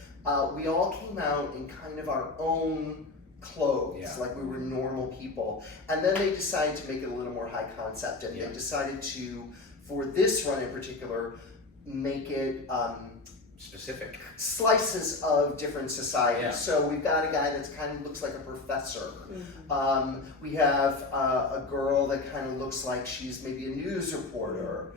we all came out in kind of our own clothes, like we were normal people, and then they decided to make it a little more high concept, and they decided to, for this run in particular, make it specific slices of different societies. Yeah. So we've got a guy that kind of looks like a professor. We have a girl that kind of looks like she's maybe a news reporter.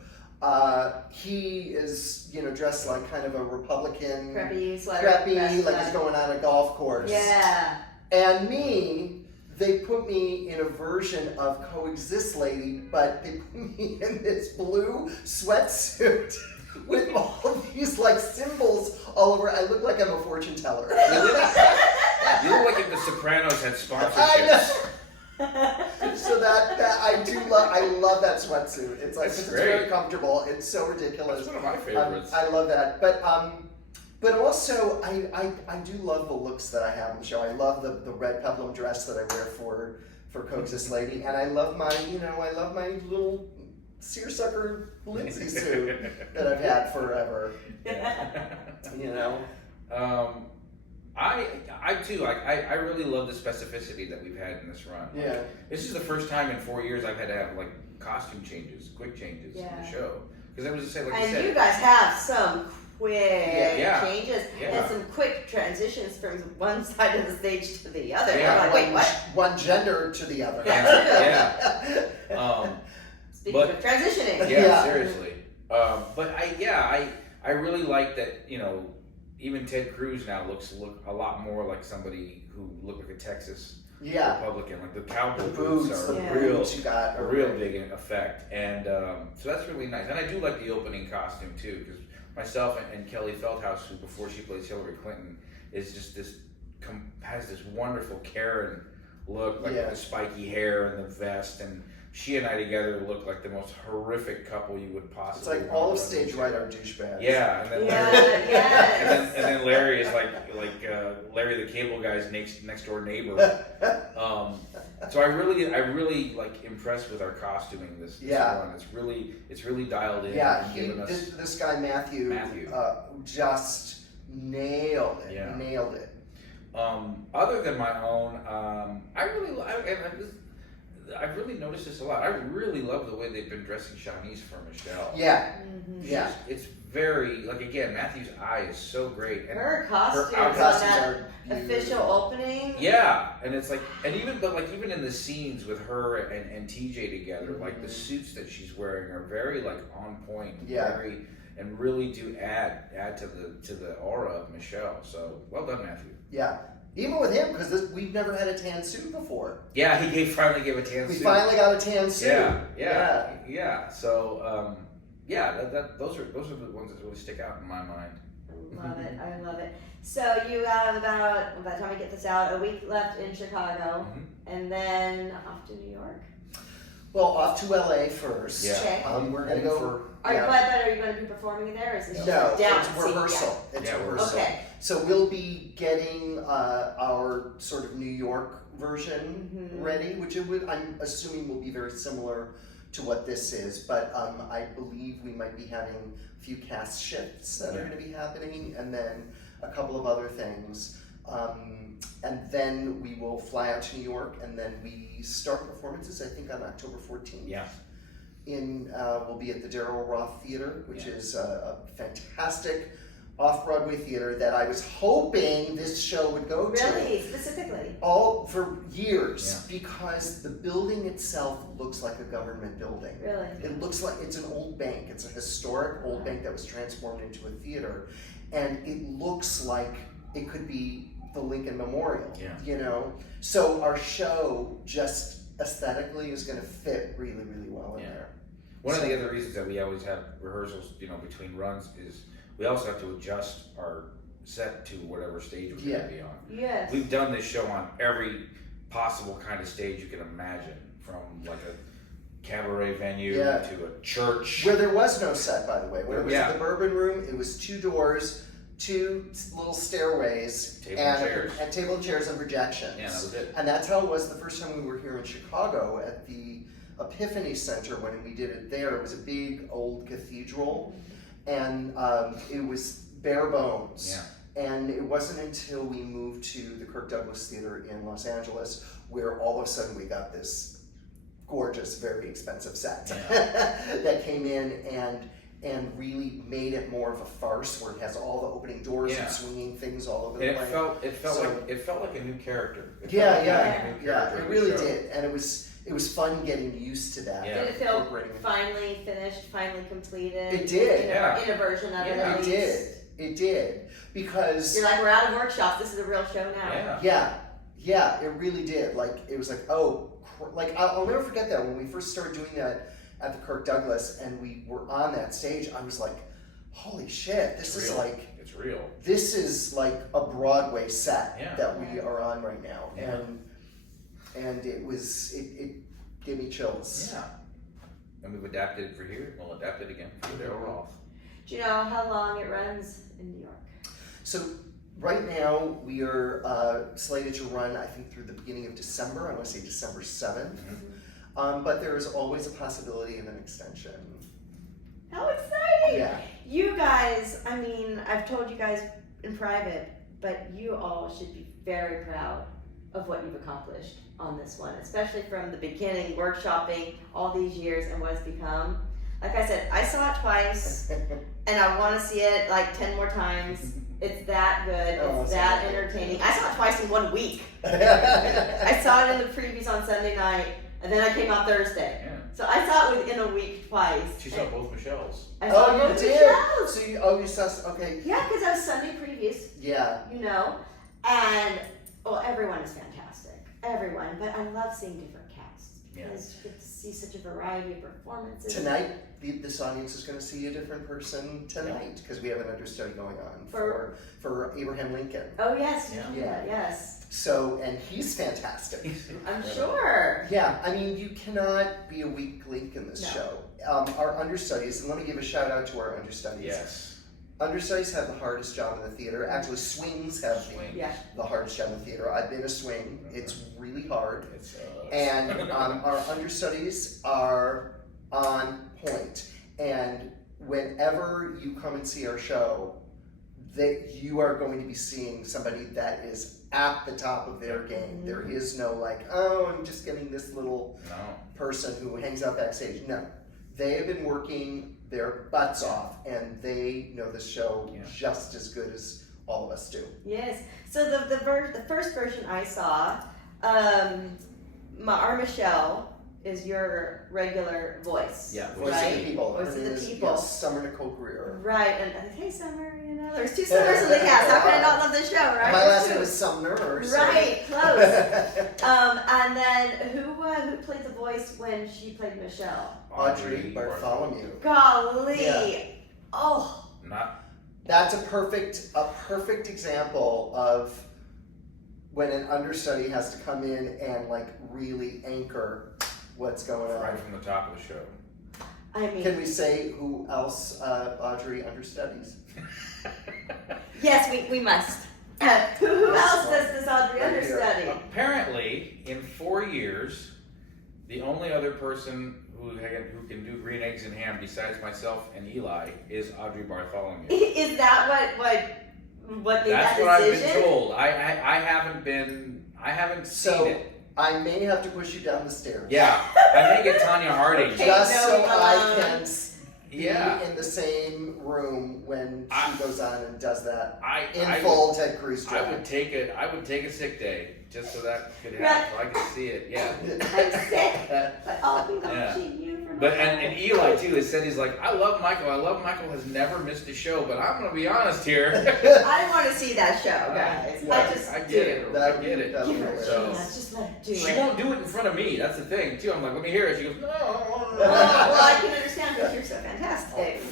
He is, dressed like kind of a Republican, preppy sweater, like he's going on a golf course. Yeah. And me, they put me in a version of Coexist Lady, but they put me in this blue sweatsuit with all these symbols all over. I look like I'm a fortune teller. You look like if The Sopranos had sponsorships. I know. So that I love that sweatsuit. It's like it's great. very comfortable. It's so ridiculous. That's one of my favorites. I love that. But also I do love the looks that I have in the show. I love the red peplum dress that I wear for Cox's Lady, and I love my little seersucker Lindsay suit that I've had forever. You know. I too, like, I really love the specificity that we've had in this run. Yeah. This is the first time in 4 years I've had to have, like, costume changes, quick changes in the show. Because I was just saying, like you said. And you guys have some quick changes Yeah. and some quick transitions from one side of the stage to the other. Yeah. I'm like, wait, what? One gender to the other. Yeah. Speaking of transitioning. Yeah, seriously. But I really like that, you know, even Ted Cruz now look a lot more like somebody who looked like a Texas Republican. Like the cowboy boots are a real big effect, and so that's really nice. And I do like the opening costume too, because myself and Kelly Feldhouse, who before she plays Hillary Clinton, is just has this wonderful Karen look, like the spiky hair and the vest, and she and I together look like the most horrific couple you would possibly. It's like all of stage right are douchebags. Yeah, and then Yes. and then Larry is like Larry the Cable Guy's next door neighbor. So I really like impressed with our costuming this run. It's really dialed in. Yeah, and this guy Matthew. Just nailed it. Yeah. Nailed it. Other than my own, I've really noticed this a lot. I really love the way they've been dressing Shawnee's for Michelle. Yeah. Yeah. It's very, like, again, Matthew's eye is so great. And her costumes Our on costumes that are official opening. Yeah, and it's like, and even in the scenes with her and TJ together, like the suits that she's wearing are very like on point. Very, and really do add to the aura of Michelle. So well done, Matthew. Yeah. Even with him, because we've never had a tan suit before. Yeah, he finally gave a tan suit. We finally got a tan suit. Yeah. So, those are the ones that really stick out in my mind. I love it. So you have about, by the time we get this out, a week left in Chicago, and then off to New York. Well, off to LA first. Yeah. Okay. We're gonna go. Are you going to be performing there, or is this No, down it's rehearsal. It's rehearsal. Okay. So we'll be getting our sort of New York version ready, which I'm assuming will be very similar to what this is. But I believe we might be having a few cast shifts that are going to be happening, and then a couple of other things. And then we will fly out to New York, and then we start performances, I think, on October 14th. Yeah. We'll be at the Daryl Roth Theater, which is a fantastic off-Broadway theater that I was hoping this show would go to. Really? Specifically? All for years, because the building itself looks like a government building. Really? It looks like it's an old bank. It's a historic old bank that was transformed into a theater, and it looks like it could be the Lincoln Memorial. Yeah. You know? So our show just aesthetically is going to fit really, really well in there. One of the other reasons that we always have rehearsals, between runs is we also have to adjust our set to whatever stage we're going to be on. Yes. We've done this show on every possible kind of stage you can imagine, from like a cabaret venue to a church. Where there was no set, by the way. When it was at the Bourbon Room, it was 2 doors, 2 little stairways, and table and chairs and projection. Yeah, that was it. And that's how it was the first time we were here in Chicago at the Epiphany Center when we did it there. It was a big old cathedral, and it was bare bones. Yeah. And it wasn't until we moved to the Kirk Douglas Theater in Los Angeles where all of a sudden we got this gorgeous, very expensive set that came in and really made it more of a farce, where it has all the opening doors and swinging things all over the place. It felt like a new character. It really did, and it was fun getting used to that. Did it feel finally finished, finally completed? It did. In a version of it, at least. It did, because you're like, we're out of workshops. This is a real show now. Yeah, it really did. Like, it was like, I'll never forget that when we first started doing that at the Kirk Douglas, and we were on that stage. I was like, holy shit, it's real. This is like a Broadway set that we are on right now, and it gave me chills. Yeah. And we've adapted it for here. We'll adapt it again for Daryl Roth. Do you know how long it runs in New York? So right now we are slated to run, I think, through the beginning of December. I want to say December 7th. But there is always a possibility of an extension. How exciting! Yeah. You guys, I mean, I've told you guys in private, but you all should be very proud of what you've accomplished on this one, especially from the beginning, workshopping all these years and what it's become. Like I said, I saw it twice, and I want to see it like 10 more times. It's that good. It's that entertaining. I saw it twice in 1 week. I saw it in the previews on Sunday night, and then I came out Thursday. Yeah. So I saw it within a week twice. She saw both Michelle's. I saw you both did? Michelle's. So you saw, okay. Yeah, because I was Sunday previews, Yeah. you know, and everyone is fantastic, everyone. But I love seeing different casts because you get to see such a variety of performances. Tonight, this audience is going to see a different person tonight because we have an understudy going on for Abraham Lincoln. Oh yes, Yeah. yes. So, and he's fantastic. I'm sure. Yeah, I mean, you cannot be a weak link in this show. Our understudies, and let me give a shout out to our understudies. Yes. Understudies have the hardest job in the theater. Actually, swings have the hardest job in the theater. I've been a swing. It's really hard. And our understudies are on point. And whenever you come and see our show, that you are going to be seeing somebody that is at the top of their game. There is no like, oh, I'm just getting this little person who hangs out backstage. No, they have been working their butts off, and they know the show just as good as all of us do. Yes. So the first version I saw, our Michelle is your regular voice. Yeah, right? Voice of the People. Voice Her of name the is, People. Yes, Summer Nicole Greer. Right, and hey Summer, you know, there's 2 Summers in the cast. How can I not love the show, right? My last name is Sumner. Right, close. And then who played the voice when she played Michelle? Audrey Bartholomew. Golly. Yeah. Oh. That's a perfect example of when an understudy has to come in and like really anchor what's going on. Right from the top of the show. I mean, can we say who else Audrey understudies? Yes, we must. Who else does this Audrey understudy? Apparently, in 4 years, the only other person who can do green eggs and ham besides myself and Eli is Audrey Bartholomew. Is that what made That's that what decision? I've been told. I haven't seen it. I may have to push you down the stairs. Yeah, I may get Tanya Harding. Okay. Just No, so I alone. can be in the same room when she goes on and does that full Ted Cruz job. I would take a sick day just so that could happen, so I could see it. Yeah. I'm sick, but I'll be watching you for But and Eli too has said, he's like, I love Michael. Has never missed a show, but I'm gonna be honest here. I want to see that show, guys. I get it. I get it. Give her a So- chance. Just let it do She it. won't do it in front of me. That's the thing too. I'm like, let me hear it. She goes, no. Well, I can understand because you're so fantastic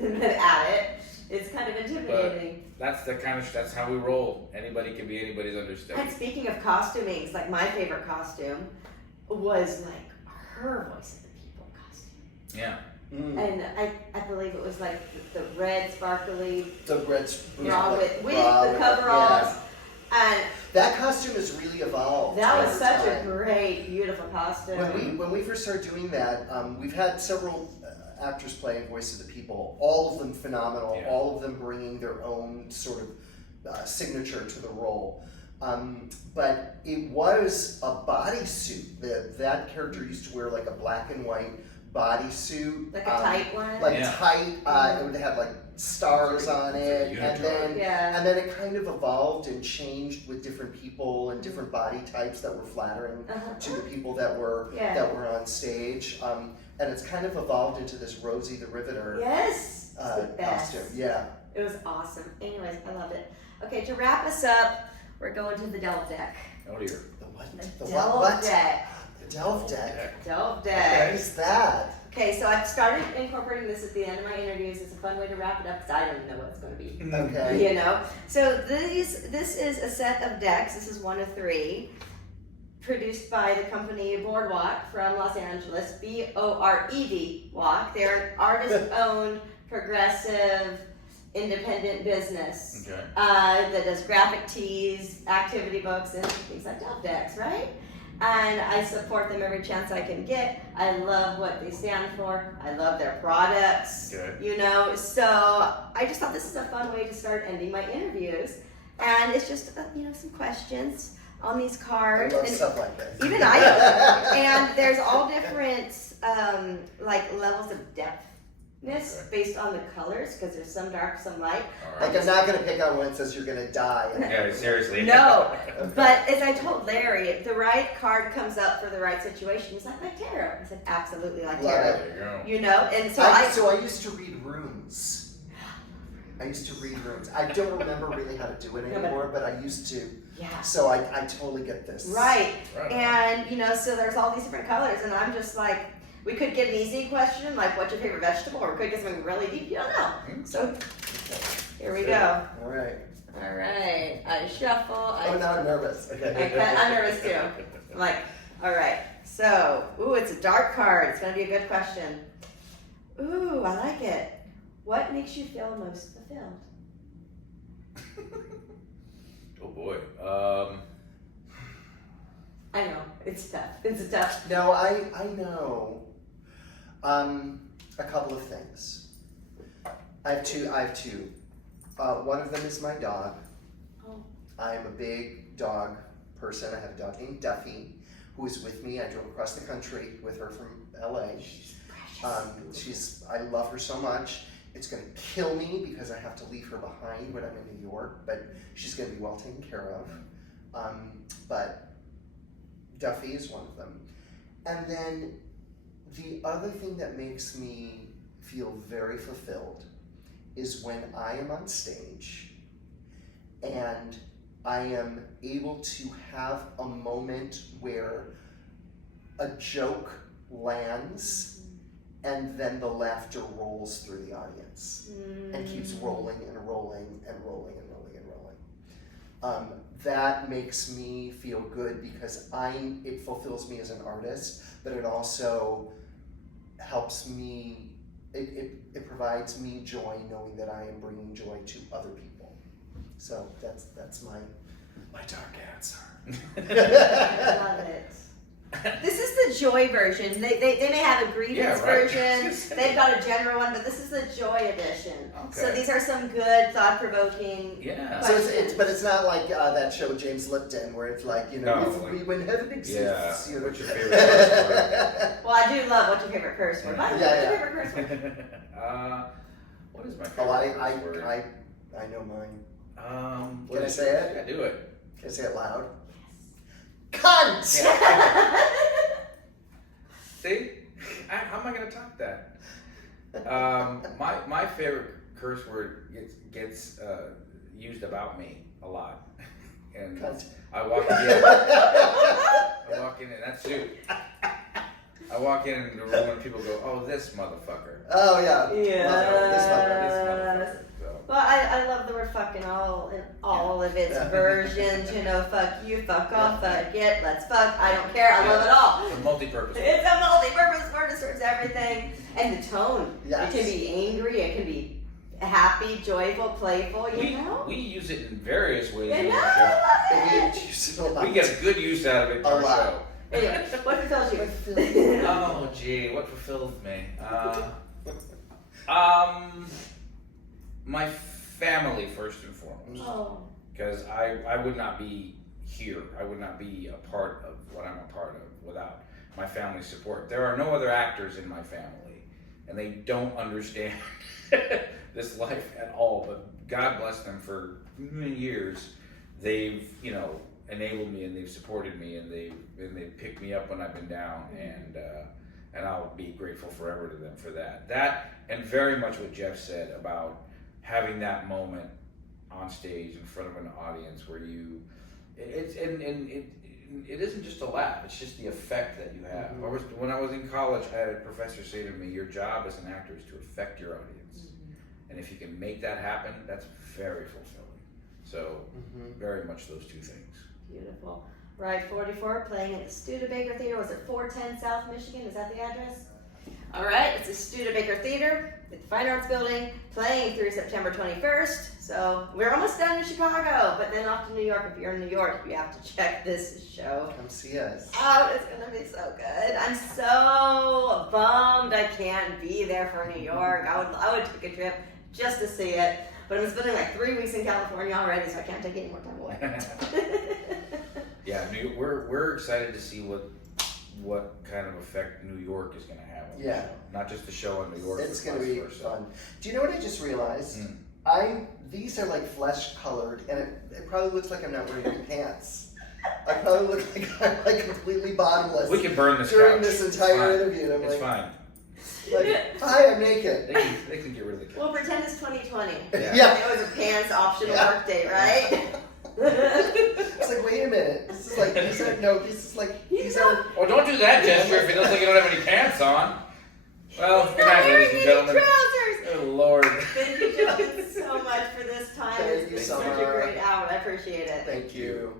at it. It's kind of intimidating. That's how we roll. Anybody can be anybody's understudy. And speaking of costumings, like my favorite costume was like her Voice of the People costume. Yeah. And I believe it was like the red sparkly The red bra with the coveralls. And that costume has really evolved. that was over such a time. great, beautiful costume. When we first started doing that, we've had several actors playing Voice of the People. All of them phenomenal. Yeah. All of them bringing their own sort of signature to the role. But it was a bodysuit. That character used to wear like a black and white bodysuit, like a tight one. Tight. It would have like stars on it, and then it kind of evolved and changed with different people and different body types that were flattering to the people that were on stage. And it's kind of evolved into this Rosie the Riveter costume. Yeah. It was awesome. Anyways, I loved it. Okay, to wrap us up, we're going to the Delve Deck. Oh dear. The what? The Delve Deck. The Delve Deck. Delve Deck. What is that? Okay, so I've started incorporating this at the end of my interviews. It's a fun way to wrap it up because I don't even know what it's going to be. Okay. You know? So this is a set of decks. This is one of 3. produced by the company Boardwalk from Los Angeles, BORED Walk. They're an artist-owned, progressive, independent business that does graphic tees, activity books, and things like Dove decks, right? And I support them every chance I can get. I love what they stand for. I love their products, you know. So I just thought this is a fun way to start ending my interviews. And it's just, you know, some questions on these cards. I love stuff like this. Even I do. And there's all different, like, levels of depthness based on the colors, because there's some dark, some light. Like, I'm not going to pick on one that says you're going to die. Yeah, seriously. No, but as I told Larry, if the right card comes up for the right situation, he's like tarot. I said, absolutely like Love tarot. it. There you go. You know, and so I used to read runes. I don't remember really how to do it anymore, but I used to. Yeah. So I totally get this. Right. Right. And, you know, so there's all these different colors, and I'm just like, we could get an easy question, like, what's your favorite vegetable, or we could get something really deep, you don't know. So, here we go. All right. All right. I shuffle. Oh, now I'm nervous. Okay. I'm nervous too. I'm like, all right. So, ooh, it's a dark card. It's going to be a good question. Ooh, I like it. What makes you feel most fulfilled? Oh boy. I know, it's tough. It's tough. No, I know. A couple of things. I have two. One of them is my dog. Oh. I'm a big dog person. I have a dog named Duffy, who is with me. I drove across the country with her from LA. She's precious. I love her so much. It's going to kill me because I have to leave her behind when I'm in New York, but she's going to be well taken care of. But Duffy is one of them. And then the other thing that makes me feel very fulfilled is when I am on stage and I am able to have a moment where a joke lands and then the laughter rolls through the audience and keeps rolling and rolling and rolling and rolling and rolling. That makes me feel good because it fulfills me as an artist, but it also helps me, it provides me joy knowing that I am bringing joy to other people. So that's my dark answer. I love it. This is the joy version. They may have a grievance version. They've got a general one, but this is the joy edition. Okay. So these are some good, thought-provoking questions. But it's not like that show with James Lipton where it's like, you know, when heaven exists. Yeah. You know. What's your favorite curse word? Well, I do love what's your favorite curse word. What's your favorite curse word? What is my favorite curse word? I know mine. Can I say it? Yeah, do it. Can I say it loud? Cunt! See? How am I going to top that? My favorite curse word gets used about me a lot. And Cunt. I walk in, and that's you. I walk in the room and people go, oh, this motherfucker. Oh, yeah. Yeah. This motherfucker. So. Well, I love the word fucking in all of its versions. You know, fuck you, fuck off, fuck it, let's fuck. I don't care. I love it all. It's a multi-purpose word. It's a multi-purpose word. It serves everything. And the tone. Yes. It can be angry. It can be happy, joyful, playful. You know. We use it in various ways. I in know. our show. I love it. We get a good use out of it in our show. Anyway, what fulfills you? Oh, gee, what fulfills me? My family, first and foremost. Oh. Because I would not be here. I would not be a part of what I'm a part of without my family's support. There are no other actors in my family, and they don't understand this life at all. But God bless them for many years. They've, enabled me, and they've supported me, and they've picked me up when I've been down, and I'll be grateful forever to them for that. That, and very much what Jeff said about having that moment on stage in front of an audience where it isn't just a laugh, it's just the effect that you have. When I was in college, I had a professor say to me, your job as an actor is to affect your audience. And if you can make that happen, that's very fulfilling. So, very much those two things. Beautiful. Ride 44, playing at the Studebaker Theater. Was it 410 South Michigan? Is that the address? All right, it's the Studebaker Theater at the Fine Arts Building, playing through September 21st. So we're almost done in Chicago, but then off to New York. If you're in New York, you have to check this show. Come see us. Oh, it's gonna be so good. I'm so bummed I can't be there for New York. I would take a trip just to see it, but I'm spending like 3 weeks in California already, so I can't take any more time away. Yeah, we're excited to see what kind of effect New York is going to have on the show. Not just the show in New York. It's going to be fun. Do you know what I just realized? These are like flesh colored, and it probably looks like I'm not wearing any pants. I probably look like I'm like completely bottomless. We can burn this during couch. this entire interview. I'm It's like, fine. Like, hi, I'm naked. They can get rid of the couch. We'll pretend it's 2020. Yeah. It was a pants optional work day, right? It's like, wait a minute. This is like, these are. Oh, don't do that gesture if it looks like you don't have any pants on. Well, good night, ladies and gentlemen. Trousers. Oh, Lord. Thank you, gentlemen, so much for this time. Thank you It's so been such much. a great hour. I appreciate it. Thank you.